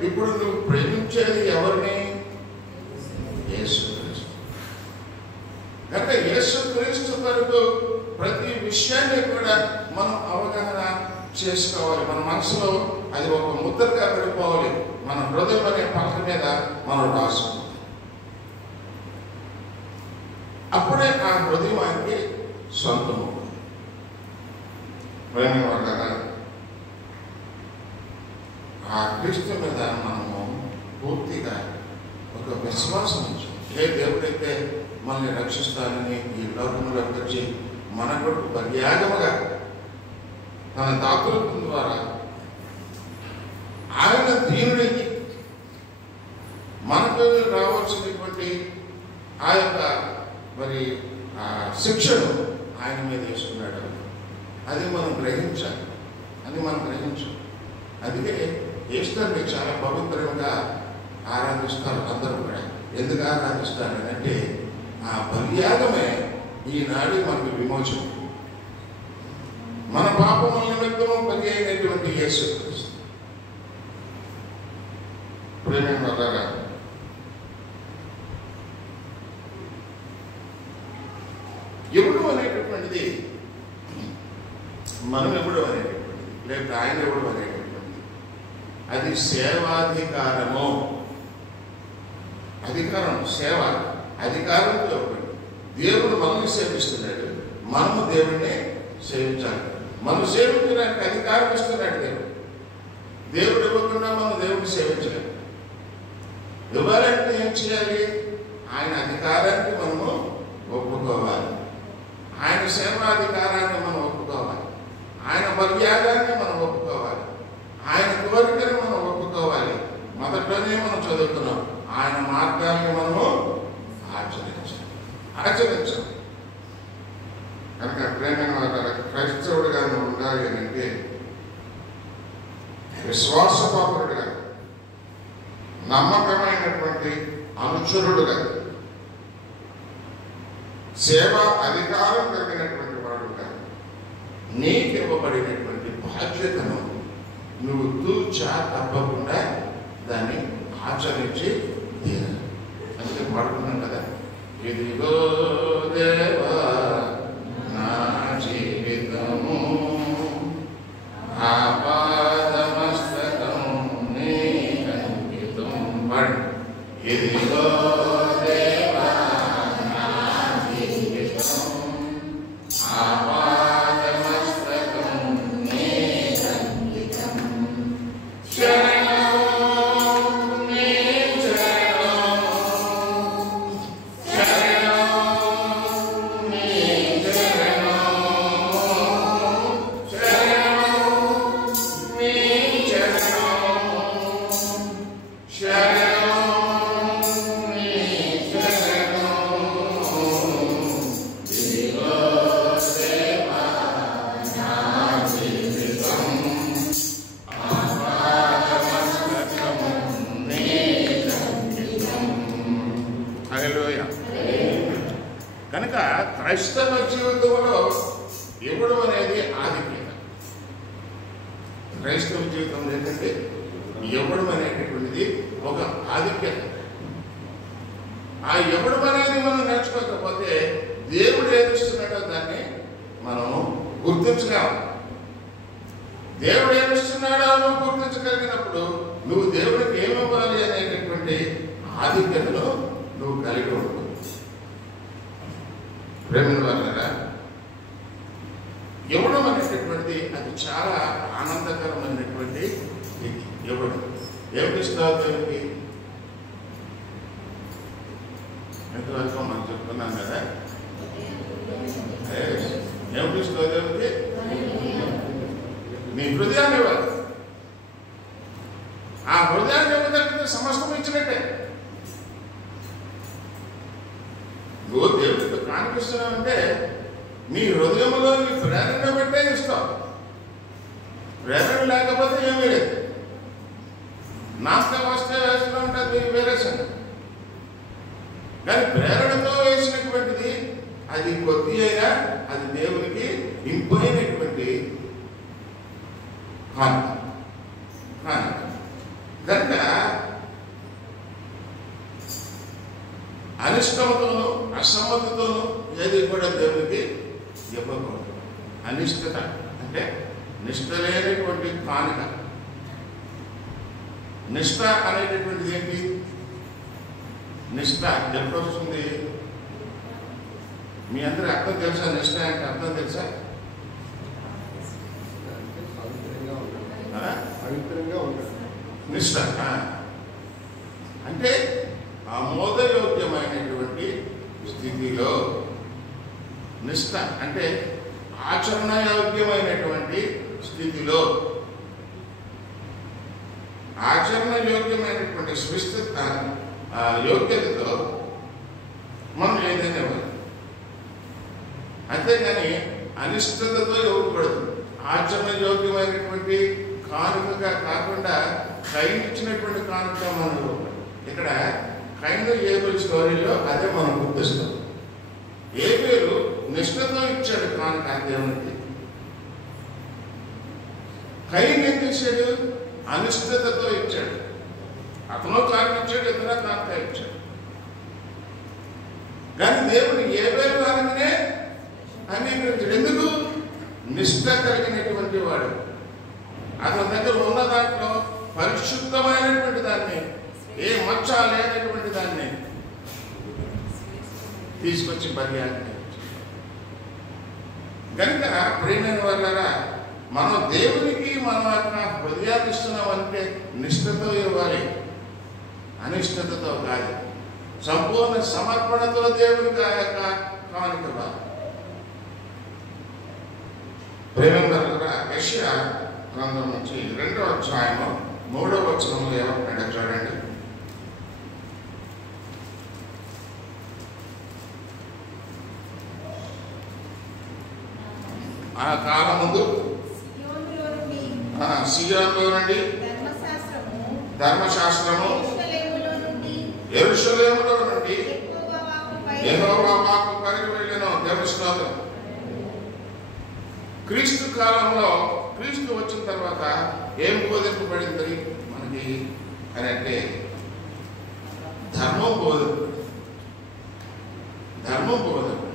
ఇప్పుడు నువ్వు ప్రేమించేది ఎవరిని? యేసుక్రీస్తు. కనుక యేసుక్రీస్తు వరకు ప్రతి విషయాన్ని కూడా మనం అవగాహన చేసుకోవాలి. మన మనసులో అది ఒక ముద్రగా పడిపోవాలి. మన హృదయం అనే పలక మీద మనం రాసుకోవాలి. అప్పుడే ఆ హృదయం ఆయనకి సొంతము. ఆ క్రీస్తు మీద మనము పూర్తిగా ఒక విశ్వాసం ఉంచాం. ఏ దేవుడైతే మనల్ని రక్షిస్తానని ఈ లోకంలోకి వచ్చి మన కొరకు పర్యాగముగా తన దాతృత్వం ద్వారా ఆయన దీనుడికి మనకు రావాల్సినటువంటి ఆ యొక్క మరి శిక్షను ఆయన మీద వేసుకున్నాడు. అది మనం గ్రహించాలి. అందుకే ఈస్టర్ని చాలా పవిత్రంగా ఆరాధిస్తారు అందరూ కూడా. ఎందుకు ఆరాధిస్తారు అంటే ఆ బలియాగమే ఈనాడు మనకు విమోచన. మన పాపముల నిమిత్తము బలి అయినటువంటి యేసుక్రీస్తు. ప్రేమగా ఎవడు అనేటటువంటిది మనం ఎవడు అనేటటువంటిది, లేకపోతే ఆయన ఎవడు అనేటటువంటిది, అది సేవాధికారము. అధికారం, సేవ, అధికారంతో దేవుడు మనల్ని సేవిస్తున్నాడు. మనము దేవుడిని సేవించాలి. మనం సేవించడానికి అధికారం ఇస్తున్నాడు దేవుడు ఇవ్వకుండా మనం దేవుడిని సేవించలేము. ఇవ్వాలంటే ఏం చేయాలి? ఆయన అధికారాన్ని మనము ఒప్పుకోవాలి. ఆయన సేవాధికారాన్ని మనం ఒప్పుకోవాలి. ఆయన బలియాగాన్ని మనం ఒప్పుకోవాలి. ఆయన కోరికను మనం ఒప్పుకోవాలి. మొదట్లోనే మనం చదువుతున్నాం, ఆయన మార్గాన్ని మనము ఆచరించాలి. కనుక ప్రేమ క్రైస్తవుడిగా ఉండాలి అంటే విశ్వాసపాత్రుడిగా, నమ్మకమైనటువంటి అనుచరుడుగా, సేవా అధికారం కలిగినటువంటి వాడుగా, నీకు ఇవ్వబడినటువంటి బాధ్యతను నువ్వు తూచా తప్పకుండా దాన్ని ఆచరించి తీరాలి. అందుకే పాడుకున్నాం కదా, ఇదిగో దేవా నా జీవితము ఆపాదమస్తకం నీకు అంకితం. ఇదిగో దేవా నా జీవితం ఆపాదమస్తకం నీకు అంకితం. శరణం నీ శరణం క్రైస్తవ జీవితంలో ఇవ్వడం అనేది ఆధిక్యత. క్రైస్తవ జీవితంలో ఏంటంటే ఇవ్వడం అనేటటువంటిది ఒక ఆధిక్యత. ఆ ఇవ్వడం అనేది మనం నేర్చుకోకపోతే దేవుడు ఏమిస్తున్నాడో దాన్ని మనం గుర్తించలేము. దేవుడు ఏమిస్తున్నాడో నువ్వు గుర్తించగలిగినప్పుడు నువ్వు దేవుడికి ఏమివ్వాలి అనేటటువంటి ఆధిక్యతను నువ్వు కలిగి ఉంటావు. ప్రేమ వల్ల ఇవ్వడం అనేటటువంటి అది చాలా ఆనందకరమైనటువంటి ఇవ్వడం. ఏమిస్తావు దేవుడికి? ఎంతవరకు మనం చెప్తున్నాం కదా, ఏమిస్తావు దేవుడికి? నీ హృదయాన్ని ఇవ్వాలి. ఆ హృదయాన్ని ఇవ్వగలిగితే సమస్తం ఇచ్చినట్టే. నువ్వు దేవుడికి కానిపిస్తున్నావంటే నీ హృదయంలో నీ ప్రేరణ పెట్టే ఇస్తావు. ప్రేరణ లేకపోతే ఏమీ లేదు. నాస్త వస్తే వేస్తూ ఉంటుంది వేరే సంగతి. కానీ ప్రేరణతో వేసినటువంటిది అది కొద్ది అయినా అది దేవునికి ఇంపైనటువంటి కానుక. కనుక అనిష్టంతోనూ అసమ్మతితోనూ ఏది కూడా దేవునికి ఇవ్వకూడదు. అనిష్టత అంటే నిష్ట లేనటువంటి కానుక. నిష్ట అనేటటువంటిది ఏంటి? నిష్ట ఎప్పుడు వస్తుంది? మీ అందరూ అర్థం తెలుసా? నిష్ట అంటే అర్థం తెలుసా? నిష్ట అంటే ఆమోదయోగ్యమైనటువంటి స్థితిలో. నిష్ట అంటే ఆచరణయోగ్యమైనటువంటి స్థితిలో, ఆచరణ యోగ్యమైనటువంటి యోగ్యతతో మనం ఏదైనా ఇవ్వాలి. అంతేగాని అనిష్టతతో ఇవ్వకూడదు. ఆచరణ యోగ్యమైనటువంటి కానుకగా కాకుండా కైన్ ఇచ్చినటువంటి కానుక మనం ఇవ్వకూడదు. ఇక్కడ కైన్ ఏబుల్ స్టోరీలో అదే మనం గుర్తిస్తాం. ఏబేలు నిష్ఠతో ఇచ్చాడు కానుక దేవునికి. కైన్ ఏం చేశాడు? అనిష్టతతో ఇచ్చాడు. అతను కానుక ఇచ్చాడు, ఇతర కానుక ఇచ్చాడు. కానీ దేవుడు ఏబేలు కానుకనే అంగీకరించాడు. ఎందుకు? నిష్ఠ కలిగినటువంటి వాడు. అతని దగ్గర ఉన్న దాంట్లో పరిశుద్ధమైనటువంటి దాన్ని, ఏ మచ్చ లేనటువంటి దాన్ని తీసుకొచ్చి బలియాలి. కనుక ప్రేమైన వాళ్ళరా, మనం దేవునికి మనం యొక్క హృదయాన్ని ఇస్తున్నామంటే నిష్ఠతో ఇవ్వాలి, అనిష్టతతో కాదు. సంపూర్ణ సమర్పణతో దేవునికి ఆ యొక్క కానుక ఇవ్వాలి. ప్రేమైన వాళ్ళరా, యెషయా గ్రంథం నుంచి 2వ అధ్యాయము 3వ వచనంలో ఏమంటాడో చూడండి. ఆ కాలం ముందు సియోనులో నుండి ధర్మశాస్త్రము, యెరూషలేములో నుండి యెహోవా వాక్కు పలికి వెళ్ళెను. దేవుని స్తోత్రం. క్రీస్తు కాలంలో, క్రీస్తు వచ్చిన తర్వాత ఏం బోధింపబడింది మనకి అని అంటే ధర్మం బోధింపబడింది. ధర్మం బోధింపబడింది.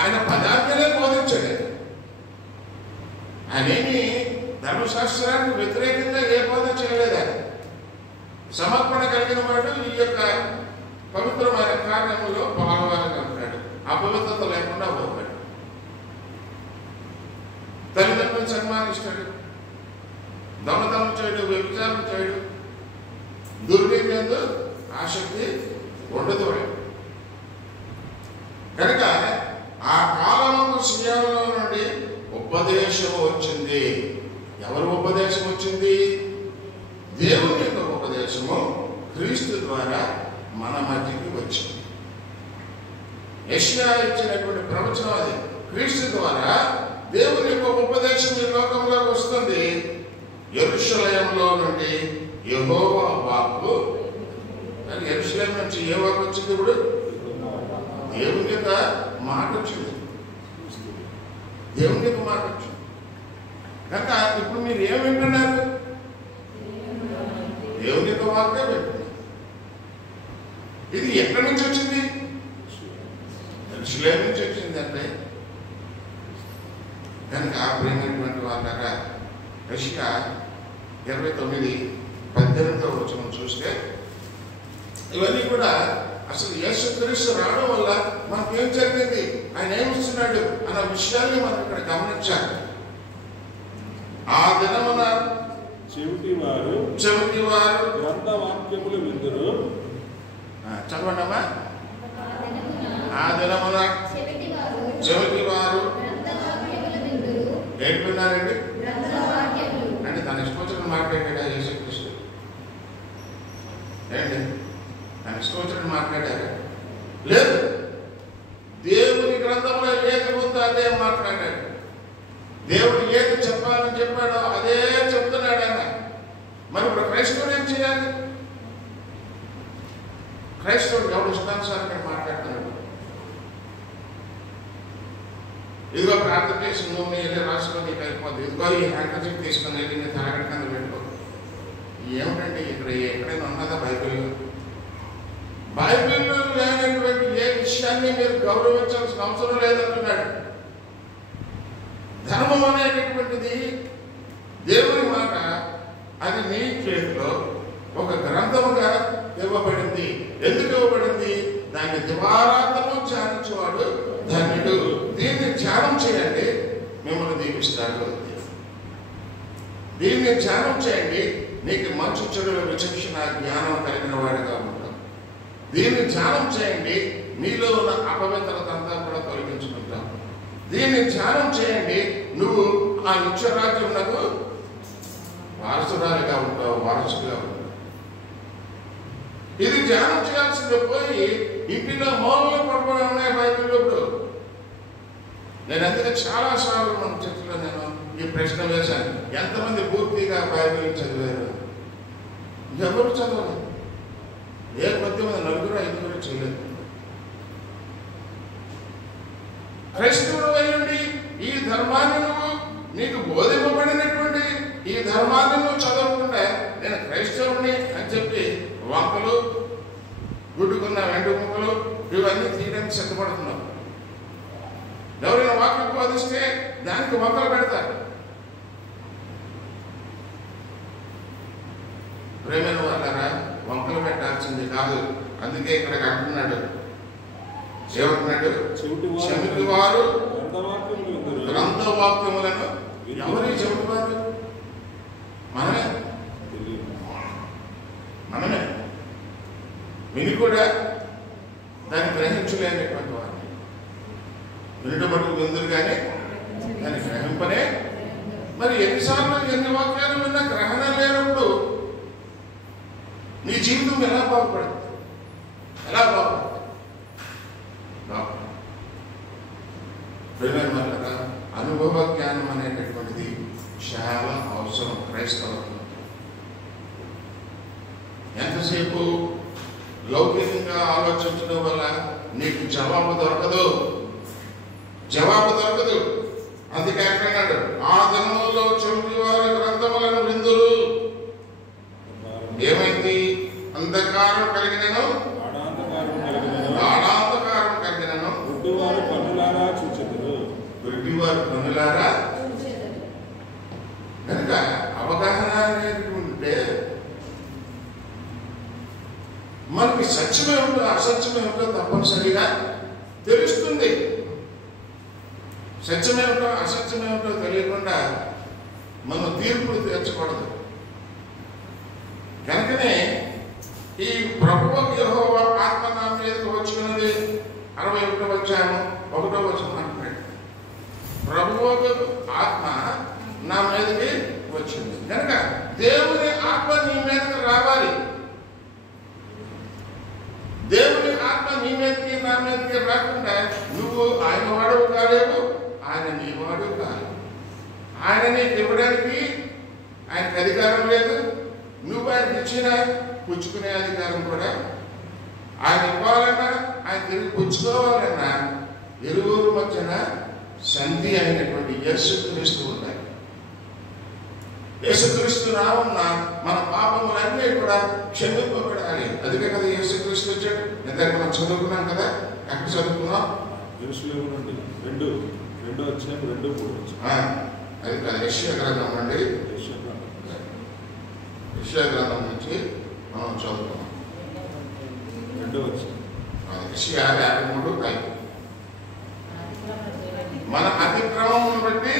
ఆయన పదార్థాలే బోధించాడు. ఆయనేమి ధర్మశాస్త్రానికి వ్యతిరేకంగా ఏ బోధ చేయలేదు. సమర్పణ కలిగిన వాడు ఈ యొక్క పవిత్రమైన కార్యములో పాల్గొనగలుగుతాడు. అపవిత్రత లేకుండా పోతాడు. తల్లిదండ్రులను సన్మానిస్తాడు. దొంగతనం చేయడు, వ్యభిచారం చేయడు, దుర్వినియోగ ఆసక్తి ఉండదు. కనుక ఆ కాలంలో సియోనులో నుండి ఉపదేశము వచ్చింది. ఎవరు ఉపదేశం వచ్చింది? దేవుని యొక్క ఉపదేశము క్రీస్తు ద్వారా మన మధ్యకి వచ్చింది. యెషయా ఇచ్చినటువంటి ప్రవచనం అది. క్రీస్తు ద్వారా దేవుని యొక్క ఉపదేశం ఈ లోకంలో వస్తుంది. యెరూషలేములో నుండి యెహోవా వాక్కు. యెరూషలేము నుంచి ఏ వాక్కు వచ్చింది? ఇప్పుడు దేవుని యొక్క మాట వచ్చింది, దేవుని యొక్క మాట వచ్చింది కనుక ఇప్పుడు మీరు ఏం వింటున్నారు? దేవుని యొక్క వాక్యం వింటున్నారు. ఇది ఎక్కడి నుంచి వచ్చింది? యెరూషలేము నుంచి వచ్చింది అంటే కనుక ప్రియమైనటువంటి వాళ్ళగా యెషయా 29:18 వచనం చూస్తే ఇవన్నీ కూడా అసలు యేసుక్రీస్తు రావడం వల్ల మనకేం జరిగింది, ఆయన ఏమిస్తున్నాడు అన్న విషయాన్ని మనం ఇక్కడ గమనించాలి. ఆ దినమున చెవిటి వారు గ్రంథ వాక్యములు విందురు. చదవండమ్మా. ఆ దినమున చెవిటి వారు ఏంటి విన్నారండి అంటే తన ఇష్టం మాట్లాడాడా యేసుక్రీస్తు? ఏంటి తన ఇష్టం మాట్లాడారా? లేదు, దేవుని గ్రంథంలో ఏది ఉందో అదే మాట్లాడాడు. దేవుడు ఏది చెప్పాలని చెప్పాడో అదే చెప్తున్నాడు ఆయన. మరి ఇప్పుడు క్రైస్తవుడు ఏం చేయాలి? క్రైస్తవుడు ఎవరు ఇష్టానుసారంగా మాట్లాడుతున్నాడు. ఇదిగో ప్రార్థన చేసి నువ్వు వెళ్ళి రాసుకొని నీకు అయిపోద్ది, ఇదిగో ఈ హ్యాంకర్షిప్ తీసుకొని వెళ్ళి నేను తరగతి కింద పెట్టుకో. ఏమిటండి ఇక్కడ ఎక్కడైనా ఉన్నదా బైబిల్లో? బైబిల్లో లేనటువంటి ఏ విషయాన్ని మీరు గౌరవించాల్సిన అవసరం లేదంటున్నాడు. ధర్మం అనేటటువంటిది దేవుని మాట, అది నీ చేతిలో ఒక గ్రంథముగా ఇవ్వబడింది. ఎందుకు ఇవ్వబడింది? దాన్ని దివారాత్రము ధ్యానించేవాడు ధన్యుడు. దీన్ని ధ్యానం చేయండి, మిమ్మల్ని దీవిస్తాడు. దీన్ని ధ్యానం చేయండి, నీకు మంచి చెడుల విచక్షణ జ్ఞానం కలిగిన వాడిగా ఉంటాం. దీన్ని ధ్యానం చేయండి, నీలో ఉన్న అపవిత్రత అంతా కూడా తొలగించుకుంటాం. దీన్ని ధ్యానం చేయండి, నువ్వు ఆ నిత్యరాజ్యమునకు వారసురాలుగా ఉంటావు, వారసుగా ఉంటావు. ఇది ధ్యానం చేయాల్సింది పోయి ఇంటిలో మూలలో పడుకొని ఉన్నాయి బైబిల్లో. ఇప్పుడు నేను అందుకే చాలా సార్లు మన చర్చలో నేను ఈ ప్రశ్న వేశాను, ఎంతమంది పూర్తిగా బైబిల్ చదివారు? ఎవరు చదవలేదు. ఏ 4-5 చేయలేదు. క్రైస్తవుడు అయ్యండి, ఈ ధర్మాన్ని నువ్వు నీకు బోధింపబడినటువంటి ఈ ధర్మాన్ని నువ్వు చదవకుండా నేను క్రైస్తవుని అని చెప్పి వంకలు, గుడ్డుకున్న వెంట్రుకలు ఇవన్నీ తీయడానికి సిద్ధపడుతున్నావు. ఎవరైనా వాక్యం బోధిస్తే దానికి వంకలు పెడతారు. ప్రేమైన వాళ్ళరా, వంకలు పెట్టాల్సింది కాదు. అందుకే ఇక్కడ అంటున్నాడు, ఏమంటున్నాడు? చెవిటి వారు గ్రంథ వాక్యములను. ఎవరి చెవిటి వారు? మనమే విని కూడా దాన్ని గ్రహించలేనటువంటి వారు. వినటం మటుకు విందురు కానీ దాన్ని గ్రహింపనే. మరి ఎన్నిసార్లు ఎన్ని వాక్యాలు విన్నా గ్రహణ లేనప్పుడు నీ జీవితం ఎలా బాగుపడుతుంది? ఎలా బాగుపడుతుంది? అనుభవ జ్ఞానం అనేటటువంటిది చాలా అవసరం క్రైస్తవులకు. ఎంతసేపు లౌకికంగా ఆలోచించడం వల్ల నీకు జవాబు దొరకదు. అందుకే అంటున్నాడు, ఆ దినములో చెవిటి వారి గ్రంథములను విందురు. ఏమైంది? అంధకారం కలిగినను గాఢాంధకారం కలిగినను గుడ్డివారు కన్నులారా. కనుక అవగాహన అనేటువంటి మనకి సత్యమేమిటో అసత్యమేమిటో తప్పనిసరిగా తెలుస్తుంది. సత్యమేమిటో అసత్యమేమిటో తెలియకుండా మనం తీర్పులు తీర్చకూడదు. కనుకనే ఈ ప్రభువు యెహోవా ఆత్మ నా మీదకి వచ్చినది 61వ అధ్యాయం 1వ వచనం అంటున్నాడు. ప్రభువు ఆత్మ నా మీదకి వచ్చింది. కనుక దేవుని ఆత్మ నీ మీదకి రావాలి. దేవుని ఆత్మ నీ మీదకి నా మీదకి రాకుండా నువ్వు ఆయన వాడవు కాలేవు, ఆయన నీ వాడు కాదు. ఆయన నీకు ఇవ్వడానికి ఆయనకు అధికారం లేదు. నువ్వు ఆయనకి ఇచ్చిన పుచ్చుకునే అధికారం కూడా ఆయన ఇవ్వాలన్నా ఆయన తిరిగి పుచ్చుకోవాలన్నా ఇరువురు మధ్యన సంధి అయినటువంటి యేసుక్రీస్తు ఉండాలి. యేసుక్రీస్తు నామమున మన పాపములన్నీ కూడా క్షమింపబడాలి. అదికే కదా యేసుక్రీస్తు వచ్చాడు. ఇందాక మనం చదువుకున్నాం కదా. ఎక్కడ చదువుకున్నాం? రెండో అధ్యాయం 2:3. అది కాదు, యెషయా గ్రంథం అండి. యెషయా గ్రంథం నుంచి మనం చదువుకున్నాం. యెషయా 53:5. మన అతిక్రమమును బట్టి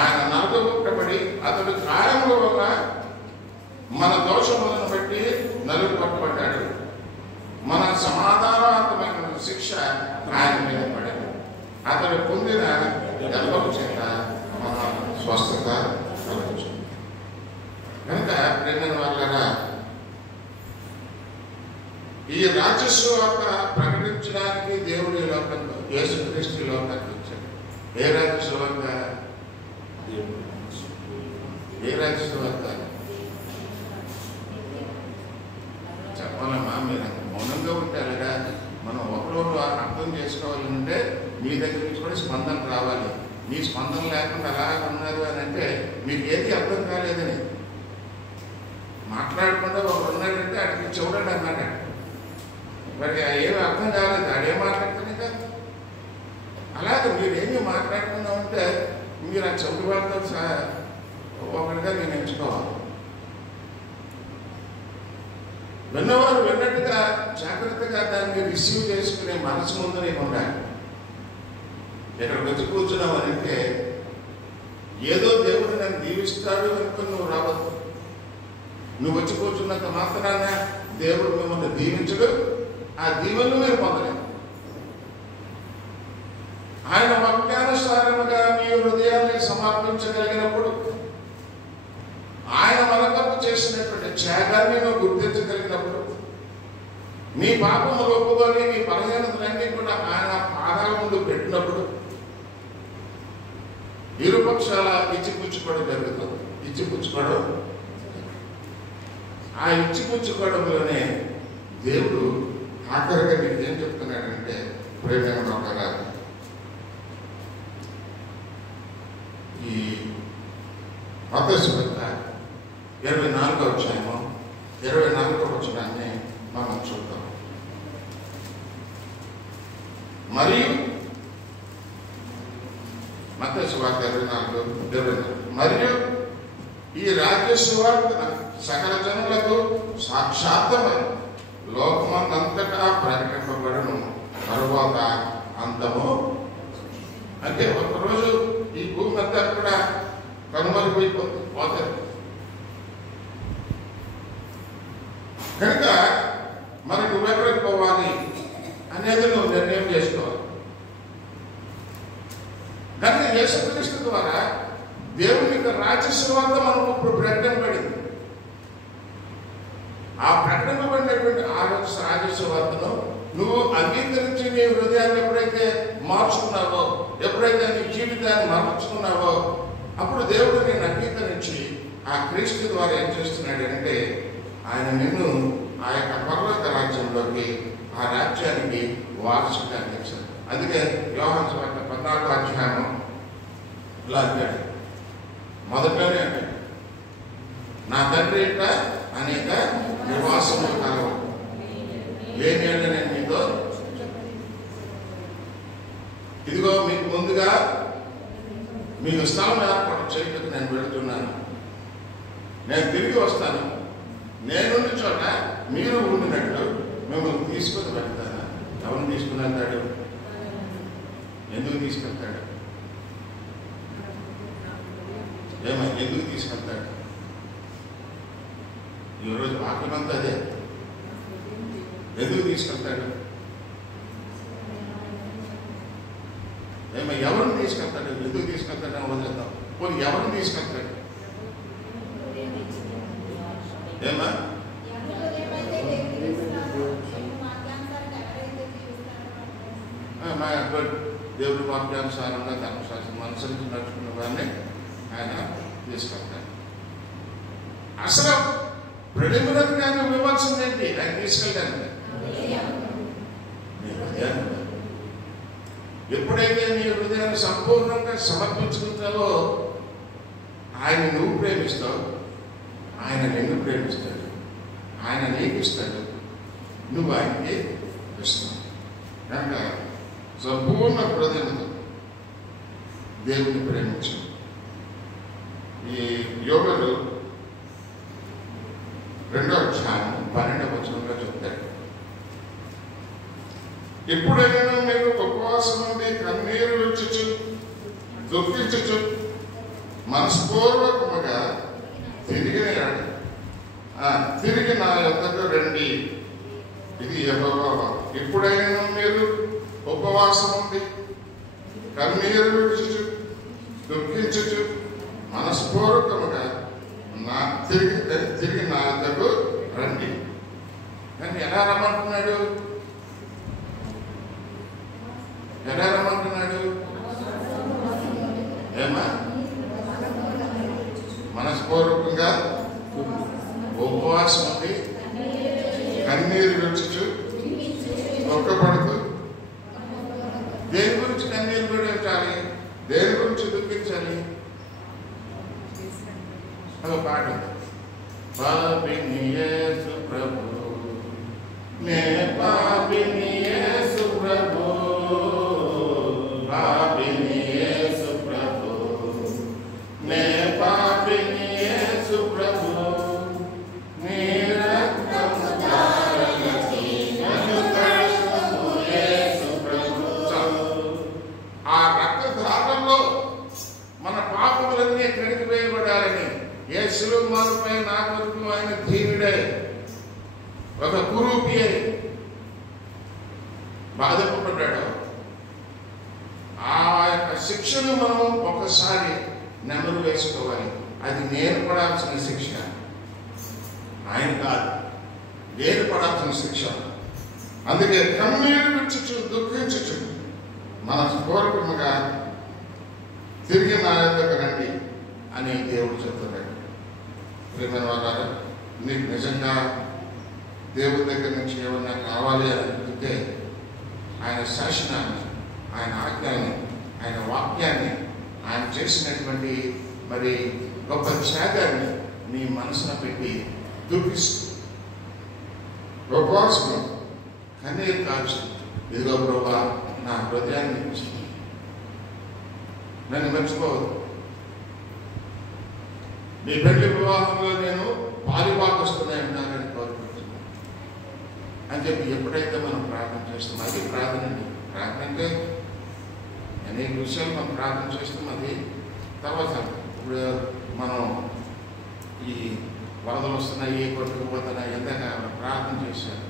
ఆయన నలుగుబడి అతడు గాయముల వల్ల మన దోషములను బట్టి నలుగుపట్టబడ్డాడు. మన సమాధానవంతమైన శిక్ష ఆయన మీద పడింది. అతడు పొందిన గర్భము చేత మన స్వస్థత కలుగుతుంది. కనుక ప్రేమైన వాళ్ళరా, ఈ రాజస్వార్త ప్రకటించడానికి దేవుడి లోకంలో యేసుక్రీస్తు లోకానికి వచ్చాడు. ఏ రాజస్వార్త? ఏ రాజస్వార్త చెప్పాలమ్మా? మీరు మౌనంగా ఉంటారుగా. మనం ఒకరోజు అర్థం చేసుకోవాలంటే మీ దగ్గర నుంచి కూడా స్పందన రావాలి. మీ స్పందన లేకుండా అలా ఉన్నారు అని అంటే మీకు ఏది అర్థం కాలేదని. మాట్లాడకుండా ఒకరు ఉన్నాడంటే అడిగి చూడండి అన్నాడు. మరి ఏమి అర్థం కాలేదు, అడేం మాట్లాడుతుంది కదా. అలాగే మీరేమీ మాట్లాడకుండా ఉంటే మీరు ఆ చెవుడు వాళ్ళతో ఒకటిగా నేను ఎంచుకోవాలి. విన్నవారు విన్నట్టుగా జాగ్రత్తగా దాన్ని రిసీవ్ చేసుకునే మనసు ముందు నీకు ఉండాలి. ఇక్కడ వచ్చి కూర్చున్నావనంటే ఏదో దేవుడు నన్ను దీవిస్తాడు అనుకుని నువ్వు రావద్దు. నువ్వు వచ్చి కూర్చున్నంత మాత్రాన దేవుడు మిమ్మల్ని దీవించడు. ఆ దీవెనలు మీరు పొందలేదు. ఆయన వాక్యానుసారముగా మీ హృదయాన్ని సమర్పించగలిగినప్పుడు, ఆయన మన కొరకు చేసినటువంటి త్యాగాన్ని నువ్వు గుర్తించగలిగినప్పుడు, మీ పాపములు ఒప్పుకొని మీ బలహీనతలన్నీ కూడా ఆయన పాదాల ముందు పెట్టినప్పుడు ఇరుపక్షాల ఇచ్చిపుచ్చుకోవడం జరుగుతుంది. ఇచ్చిపుచ్చుకోవడం, ఆ ఇచ్చిపుచ్చుకోవడంలోనే దేవుడు ఆఖరిగా మీకు ఏం చెప్తున్నాడంటే, ప్రేమ ఒక ఈ మత్తయి సువార్త 24వ అధ్యాయము 24వ వచనాన్ని మనం చూద్దాం. మరియు మత్తయి సువార్త 24:24 మరియు ఈ రాజ్య సువార్త సకల జనులకు సాక్షాత్తమై లోకమంతటా ప్రకటింపబడును, తరువాత అంతము. అంటే ఒకరోజు ఈ భూమి అంతా కూడా కనుమరుగైపోతుంది. కనుక మరి నువ్వెక్కడికి పోవాలి అనేది నువ్వు నిర్ణయం చేసుకోవాలి. కనుక యేసుక్రీస్తు ద్వారా దేవుని యొక్క రాజ్యస్వార్త మనకు ఇప్పుడు ప్రకటింపబడింది. ఆ ప్రకటింపబడినటువంటి రాజ్యస్వార్తను నువ్వు అంగీకరించి నీ హృదయాన్ని ఎప్పుడైతే మార్చుకున్నావో, ఎప్పుడైతే నీ జీవితాన్ని మార్చుకున్నావో, అప్పుడు దేవుడు నేను అంగీకరించి ఆ క్రీస్తు ద్వారా ఏం చేస్తున్నాడు అంటే ఆయన నిన్ను ఆ యొక్క పర్వత రాజ్యంలోకి, ఆ రాజ్యానికి వారసుగా అందించాడు. అందుకే యోహాను సువార్త 14వ అధ్యాయం ఇలా అంటాడు, మొదట్లోనే అంటాడు, నా తండ్రి యొక్క అనేక నివాసములు కలవు, లేని నేను మీతో ఇదిగో మీకు ముందుగా మీకు స్థలం ఏర్పాటు చేయడానికి నేను వెళుతున్నాను. నేను తిరిగి వస్తాను. నేనున్న చోట మీరు ఉండినట్లు మిమ్మల్ని తీసుకొని వెళ్తాను. ఎవరిని తీసుకుని వెళ్తాడు? ఎందుకు తీసుకెళ్తాడు? ఎందుకు తీసుకెళ్తాడు? ఈరోజు వాక్యమంతా అదే. ఎందుకు తీసుకెళ్తాడు? ఎవరిని తీసుకెళ్తాడు? ఎందుకు తీసుకెళ్తాడు అని వదిలేద్దాం. పోనీ ఎవరిని తీసుకెళ్తాడు? ఏమా దేవుడి వాక్యానుసారంగా ధర్మశాస్త్రం అనుసరించి నడుచుకున్న వారిని ఆయన తీసుకెళ్తాడు. అసలు ప్రిలిమినరీ కానీ విమర్శన ఏంటి? ఆయన తీసుకెళ్ళడానికి ఎప్పుడైతే నీ హృదయాన్ని సంపూర్ణంగా సమర్పించుకుంటావో ఆయన నువ్వు ప్రేమిస్తావు, ఆయన నిన్ను ప్రేమిస్తాడు, ఆయన నీకు ఇస్తాడు, నువ్వు ఆయనకి ఇస్తావు. కనుక సంపూర్ణ హృదయంతో దేవుని ప్రేమించు. ఈ యోగులు 2వ అధ్యాయం 12వ వచనంలో చెప్తాడు, ఎప్పుడైనా మీరు ఉపవాసం నుండి కన్నీరు విడుచుచు దుఃఖించుచు మనస్పూర్వకముగా తిరిగి నా యొద్దకు రండి. ఇది యెహోవా వాక్కు. ఎప్పుడైనా మీరు ఉపవాసం నుండి కన్నీరు విడుచుచు దుఃఖించుచు మనస్పూర్వకముగా తిరిగి నా యొద్దకు రండి. కానీ ఎలా రమ్మంటున్నాడు? ఎలా రమ్మంటున్నాడు? ఏమా? మనస్పూర్వకంగా ఉపవాసం ఉంది, కన్నీరు విడుచుచు దుఃఖపడుతూ. దేని గురించి కన్నీరు విడించాలి? దేని గురించి దుఃఖించాలి? ఒక పాట, పాపిని యేసు ప్రభు, నే పాపిని యేసు ప్రభు, పాపిని యేసు ప్రభు, నే పాపిని యేసు ప్రభు, నీ రక్తము ధారలతో నన్ను కడుగుము యేసు ప్రభు. ఆ రక్తధారంలో మన పాపములన్నీ కడిగి వేయబడాలని యేసులు మనపై నా కొరకు ఆయన ధీరుడై ఒక కురూపి అయి బాధపడ్డాడు. ఆ యొక్క శిక్షను మనం ఒకసారి నెమరు వేసుకోవాలి. అది నేను పడాల్సిన శిక్ష, ఆయన కాదు. నేను పడాల్సిన శిక్ష. అందుకే కన్నీరు విడుచుచు దుఃఖించుచు మనస్పూర్వకముగా తిరిగి నా యొద్దకు రండి అని దేవుడు చెప్తున్నాడు. ప్రియమైన వాళ్ళారా, నీకు నిజంగా దేవుడి దగ్గర నుంచి ఏమన్నా కావాలి అని అనుకుంటే ఆయన శాసనాన్ని, ఆయన ఆజ్ఞల్ని, ఆయన వాక్యాన్ని, ఆయన చేసినటువంటి మరి గొప్ప త్యాగాన్ని నీ మనసున పెట్టి దుఃఖిస్తూ ఉపవాసం కన్నీరు కాల్చు. ఇదిగో ప్రభువా, నా హృదయాన్ని ఇచ్చింది, నన్ను మర్చిపోవద్దు. నీ పెళ్లి వివాహంలో నేను పాలుపాకొస్తున్నాయి ఉన్నానని కోరుకుంటున్నాను అని చెప్పి ఎప్పుడైతే మనం ప్రార్థన చేస్తాం, అది ప్రార్థన అండి. ప్రార్థన అంటే అనేక విషయాలు మనం ప్రార్థన చేస్తాం. అది తర్వాత ఇప్పుడు మనం ఈ వరదలు వస్తున్నాయి, కొట్టుకుపోతున్నాయి, ఎందాక ప్రార్థన చేశారు.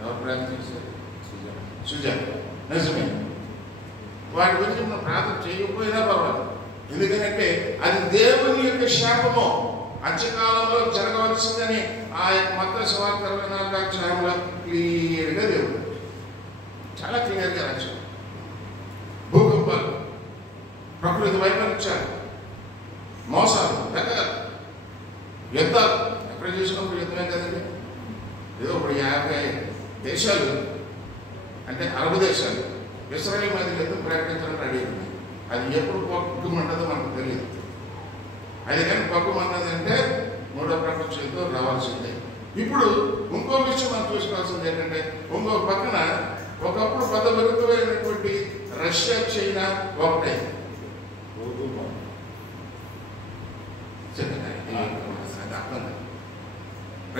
ఎవరు ప్రార్థన చేశారు? సుజాత. నిజమే, వాటి గురించి మనం ప్రార్థన చేయకపోయినా పర్వాలేదు. ఎందుకంటే అది దేవుని యొక్క శాపము, అంత్యకాలంలో జరగవలసిందని ఆ యొక్క మత్తయి సువార్త 24వ అధ్యాయంలో క్లియర్గా దేవుడు చాలా క్లియర్గా రాశాడు. భూకంపాలు, ప్రకృతి వైపరీత్యాలు, మోసాలు, రకరకాల యుద్ధాలు. ఎక్కడ చూసినప్పుడు యుద్ధమే కదండి. ఏదో ఇప్పుడు 50 దేశాలు అంటే అరబ్ దేశాలు ఇస్రాయేల్ మీద యుద్ధం ప్రకటించడం రెడీ ఉంది. అది ఎప్పుడు పక్కుమంటదో మనకు తెలియదు. అది కానీ పక్కుమన్నదంటే 3వ ప్రపంచ యుద్ధం రావాల్సిందే. ఇప్పుడు ఇంకో విషయం మనం చూసుకోవాల్సింది ఏంటంటే, ఇంకో పక్కన ఒకప్పుడు పెద్ద విరుద్ధమైనటువంటి రష్యా, చైనా ఒకటైంది.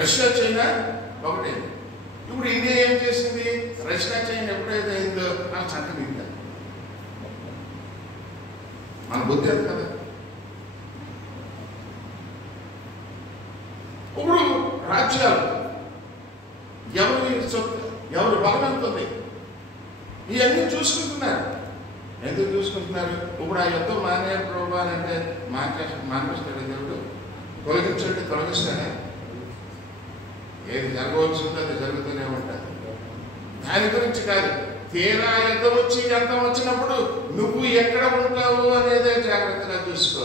రష్యా, చైనా ఒకటైంది. ఇప్పుడు ఇండియా ఏం చేసింది? రష్యా, చైనా ఎప్పుడైతే అయిందో నాకు చంకదింది. మన బుద్ధి అది కదా. ఇప్పుడు రాజ్యాలు ఎవరు బలవంతుంది ఇవన్నీ చూసుకుంటున్నారు. ఎందుకు చూసుకుంటున్నారు? ఇప్పుడు ఆ యుద్ధం మానే ప్రభు అని అంటే మానేస్తాడు దేవుడు? తొలగిస్తాడా? ఏది జరగవలసిందో అది జరుగుతూనే ఉంటుంది. దాని గురించి కాదు. తీరా యుద్ధం వచ్చి అంతం వచ్చినప్పుడు నువ్వు ఎక్కడ ఉంటావు అనేదే జాగ్రత్తగా చూసుకో.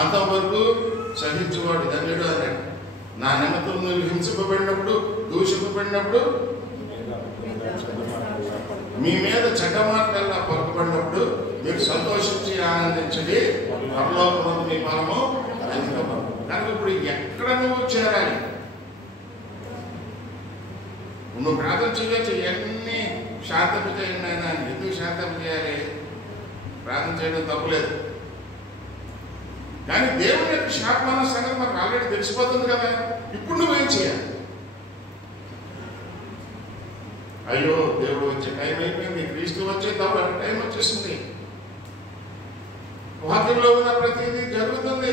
అంతవరకు సహించేవాడు ధన్యుడు అన్నాడు. నా నిమిత్తం నువ్వు హింసింపబడినప్పుడు, దూషింపబడినప్పుడు మీ మీద చెడ్డ మాటల్లా పలుకుబడినప్పుడు మీరు సంతోషించి ఆనందించండి, పరలోకమందు మీ ఫలము అధికము. కనుక ఇప్పుడు ఎక్కడ నువ్వు చేరాలి? నువ్వు ప్రార్థన చేయవచ్చు, ఇవన్నీ శాంతపు చేయండి అయినా ఎందుకు శాంతపు చేయాలి? ప్రార్థన చేయడం తప్పులేదు, కానీ దేవుని యొక్క శాపమాన సంగతి మనకు ఆల్రెడీ తెలిసిపోతుంది కదా. ఇప్పుడు నువ్వేం చేయాలి? అయ్యో దేవుడు వచ్చే టైం అయిపోయింది, క్రీస్తు వచ్చే టైం వచ్చేసింది, వాక్యంలో ఉన్న ప్రతిదీ జరుగుతుంది.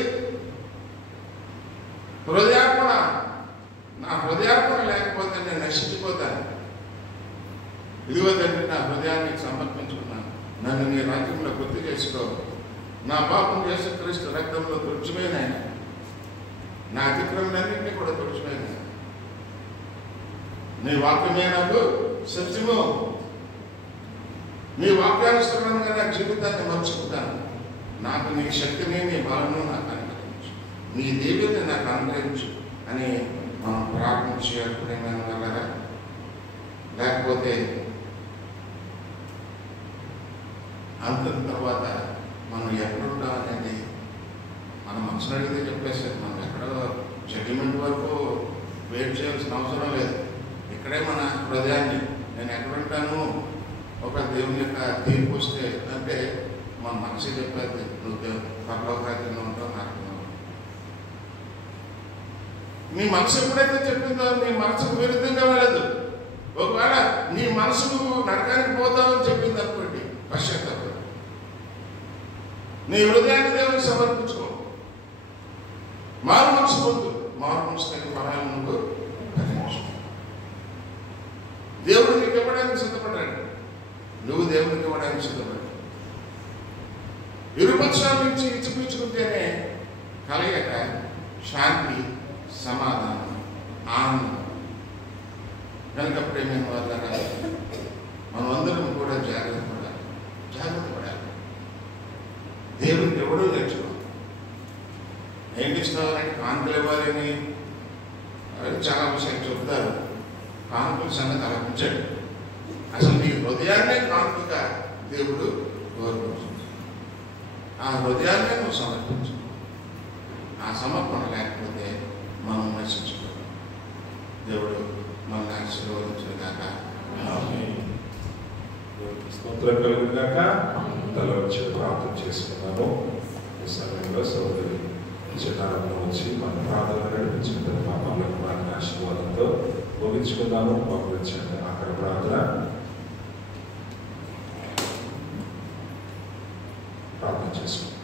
హృదయార్పణ, నా హృదయార్పణ లేకపోతే నేను నశించిపోతాను. ఇదిగో తండ్రి, నా హృదయాన్ని సమర్పించుకున్నాను, నన్ను నీ రాజ్యంలో గుర్తు చేసుకో. నా పాపం యేసుక్రీస్తు రక్తంలో తుడిచిపోయిన ఆయన, నా అతిక్రమణన్నింటినీ కూడా తుడిచిపోయిన నీ వాక్యమే నాకు సత్యము. నీ వాక్యానుసరణంగా నా జీవితాన్ని మర్చుకుంటాను. నాకు నీ శక్తిని, నీ బలను నాకు అనుగ్రహించు, నీ దేవుని నాకు అనుగ్రహించు అని మనం ప్రార్థన చేయాలనుకునే వాళ్ళరా? లేకపోతే అంత తర్వాత మనం ఎక్కడుంటాం అనేది మన మనసును అడిగితే చెప్పేసారు. మనం ఎక్కడో జడ్జిమెంట్ వరకు వెయిట్ చేయాల్సిన అవసరం లేదు. ఇక్కడే మన హృదయాన్ని, నేను ఎక్కడుంటాను ఒక దేవుని యొక్క తీర్పు వస్తే అంటే మన మనసు చెప్పేది, నువ్వు పరలోకరాజ్యంలో ఉంటావు, నాకు నీ మనసు ఎప్పుడైతే చెప్పిందో నీ మనసుకు విరుద్ధంగా వెళ్ళదు. ఒకవేళ నీ మనసుకు నరకానికి పోతావని చెప్పింది అనుకోండి, పశ్చాత్తాపం. నీ హృదయాన్ని దేవునికి సమర్పించుకో, మారు మనసు పొందు, మారు మనసు తగిన ఫలాలను నువ్వు భరించు. దేవుడు నీకు ఇవ్వడానికి సిద్ధపడ్డాడు, నువ్వు దేవునికి ఇవ్వడానికి సిద్ధపడ్డాడు. ఇరుపక్షాల నుంచి ఇచ్చిపుచ్చుకుంటేనే కలగక శాంతి, సమాధానం, ఆనందం. కనుక ప్రేమైన వాళ్ళ మనం అందరం కూడా జాగ్రత్త పడాలి. దేవునికి ఎవడో నేర్చుకోవాలి. ఏంటి ఇస్తారంటే కానుకలు ఇవ్వాలని చాలా విషయాలు చెప్తారు. కానుకల సంగతి ఆలోచించండి. అసలు నీ హృదయాన్నే కానుకగా దేవుడు కోరుకుంటుంది. ఆ హృదయాన్నే నువ్వు సమర్పించు. ఆ సమర్పణ లేకపోతే మనం నశించుకోవాలి. దేవుడు మనల్ని ఆశీర్వదించును గాక. స్తోత్రం కలుగును గాక. తల వచ్చి ప్రార్థన చేసుకున్నాము. ఈ సమయంలో సోదరి చిన్నారంలో వచ్చి మన ప్రార్థన నడిపించిన పాపాలకు మన ఆశీర్వాదంతో ముగించుకున్నాము. మాకు వచ్చిన అక్కడ ప్రార్థన చేసుకుంటాం.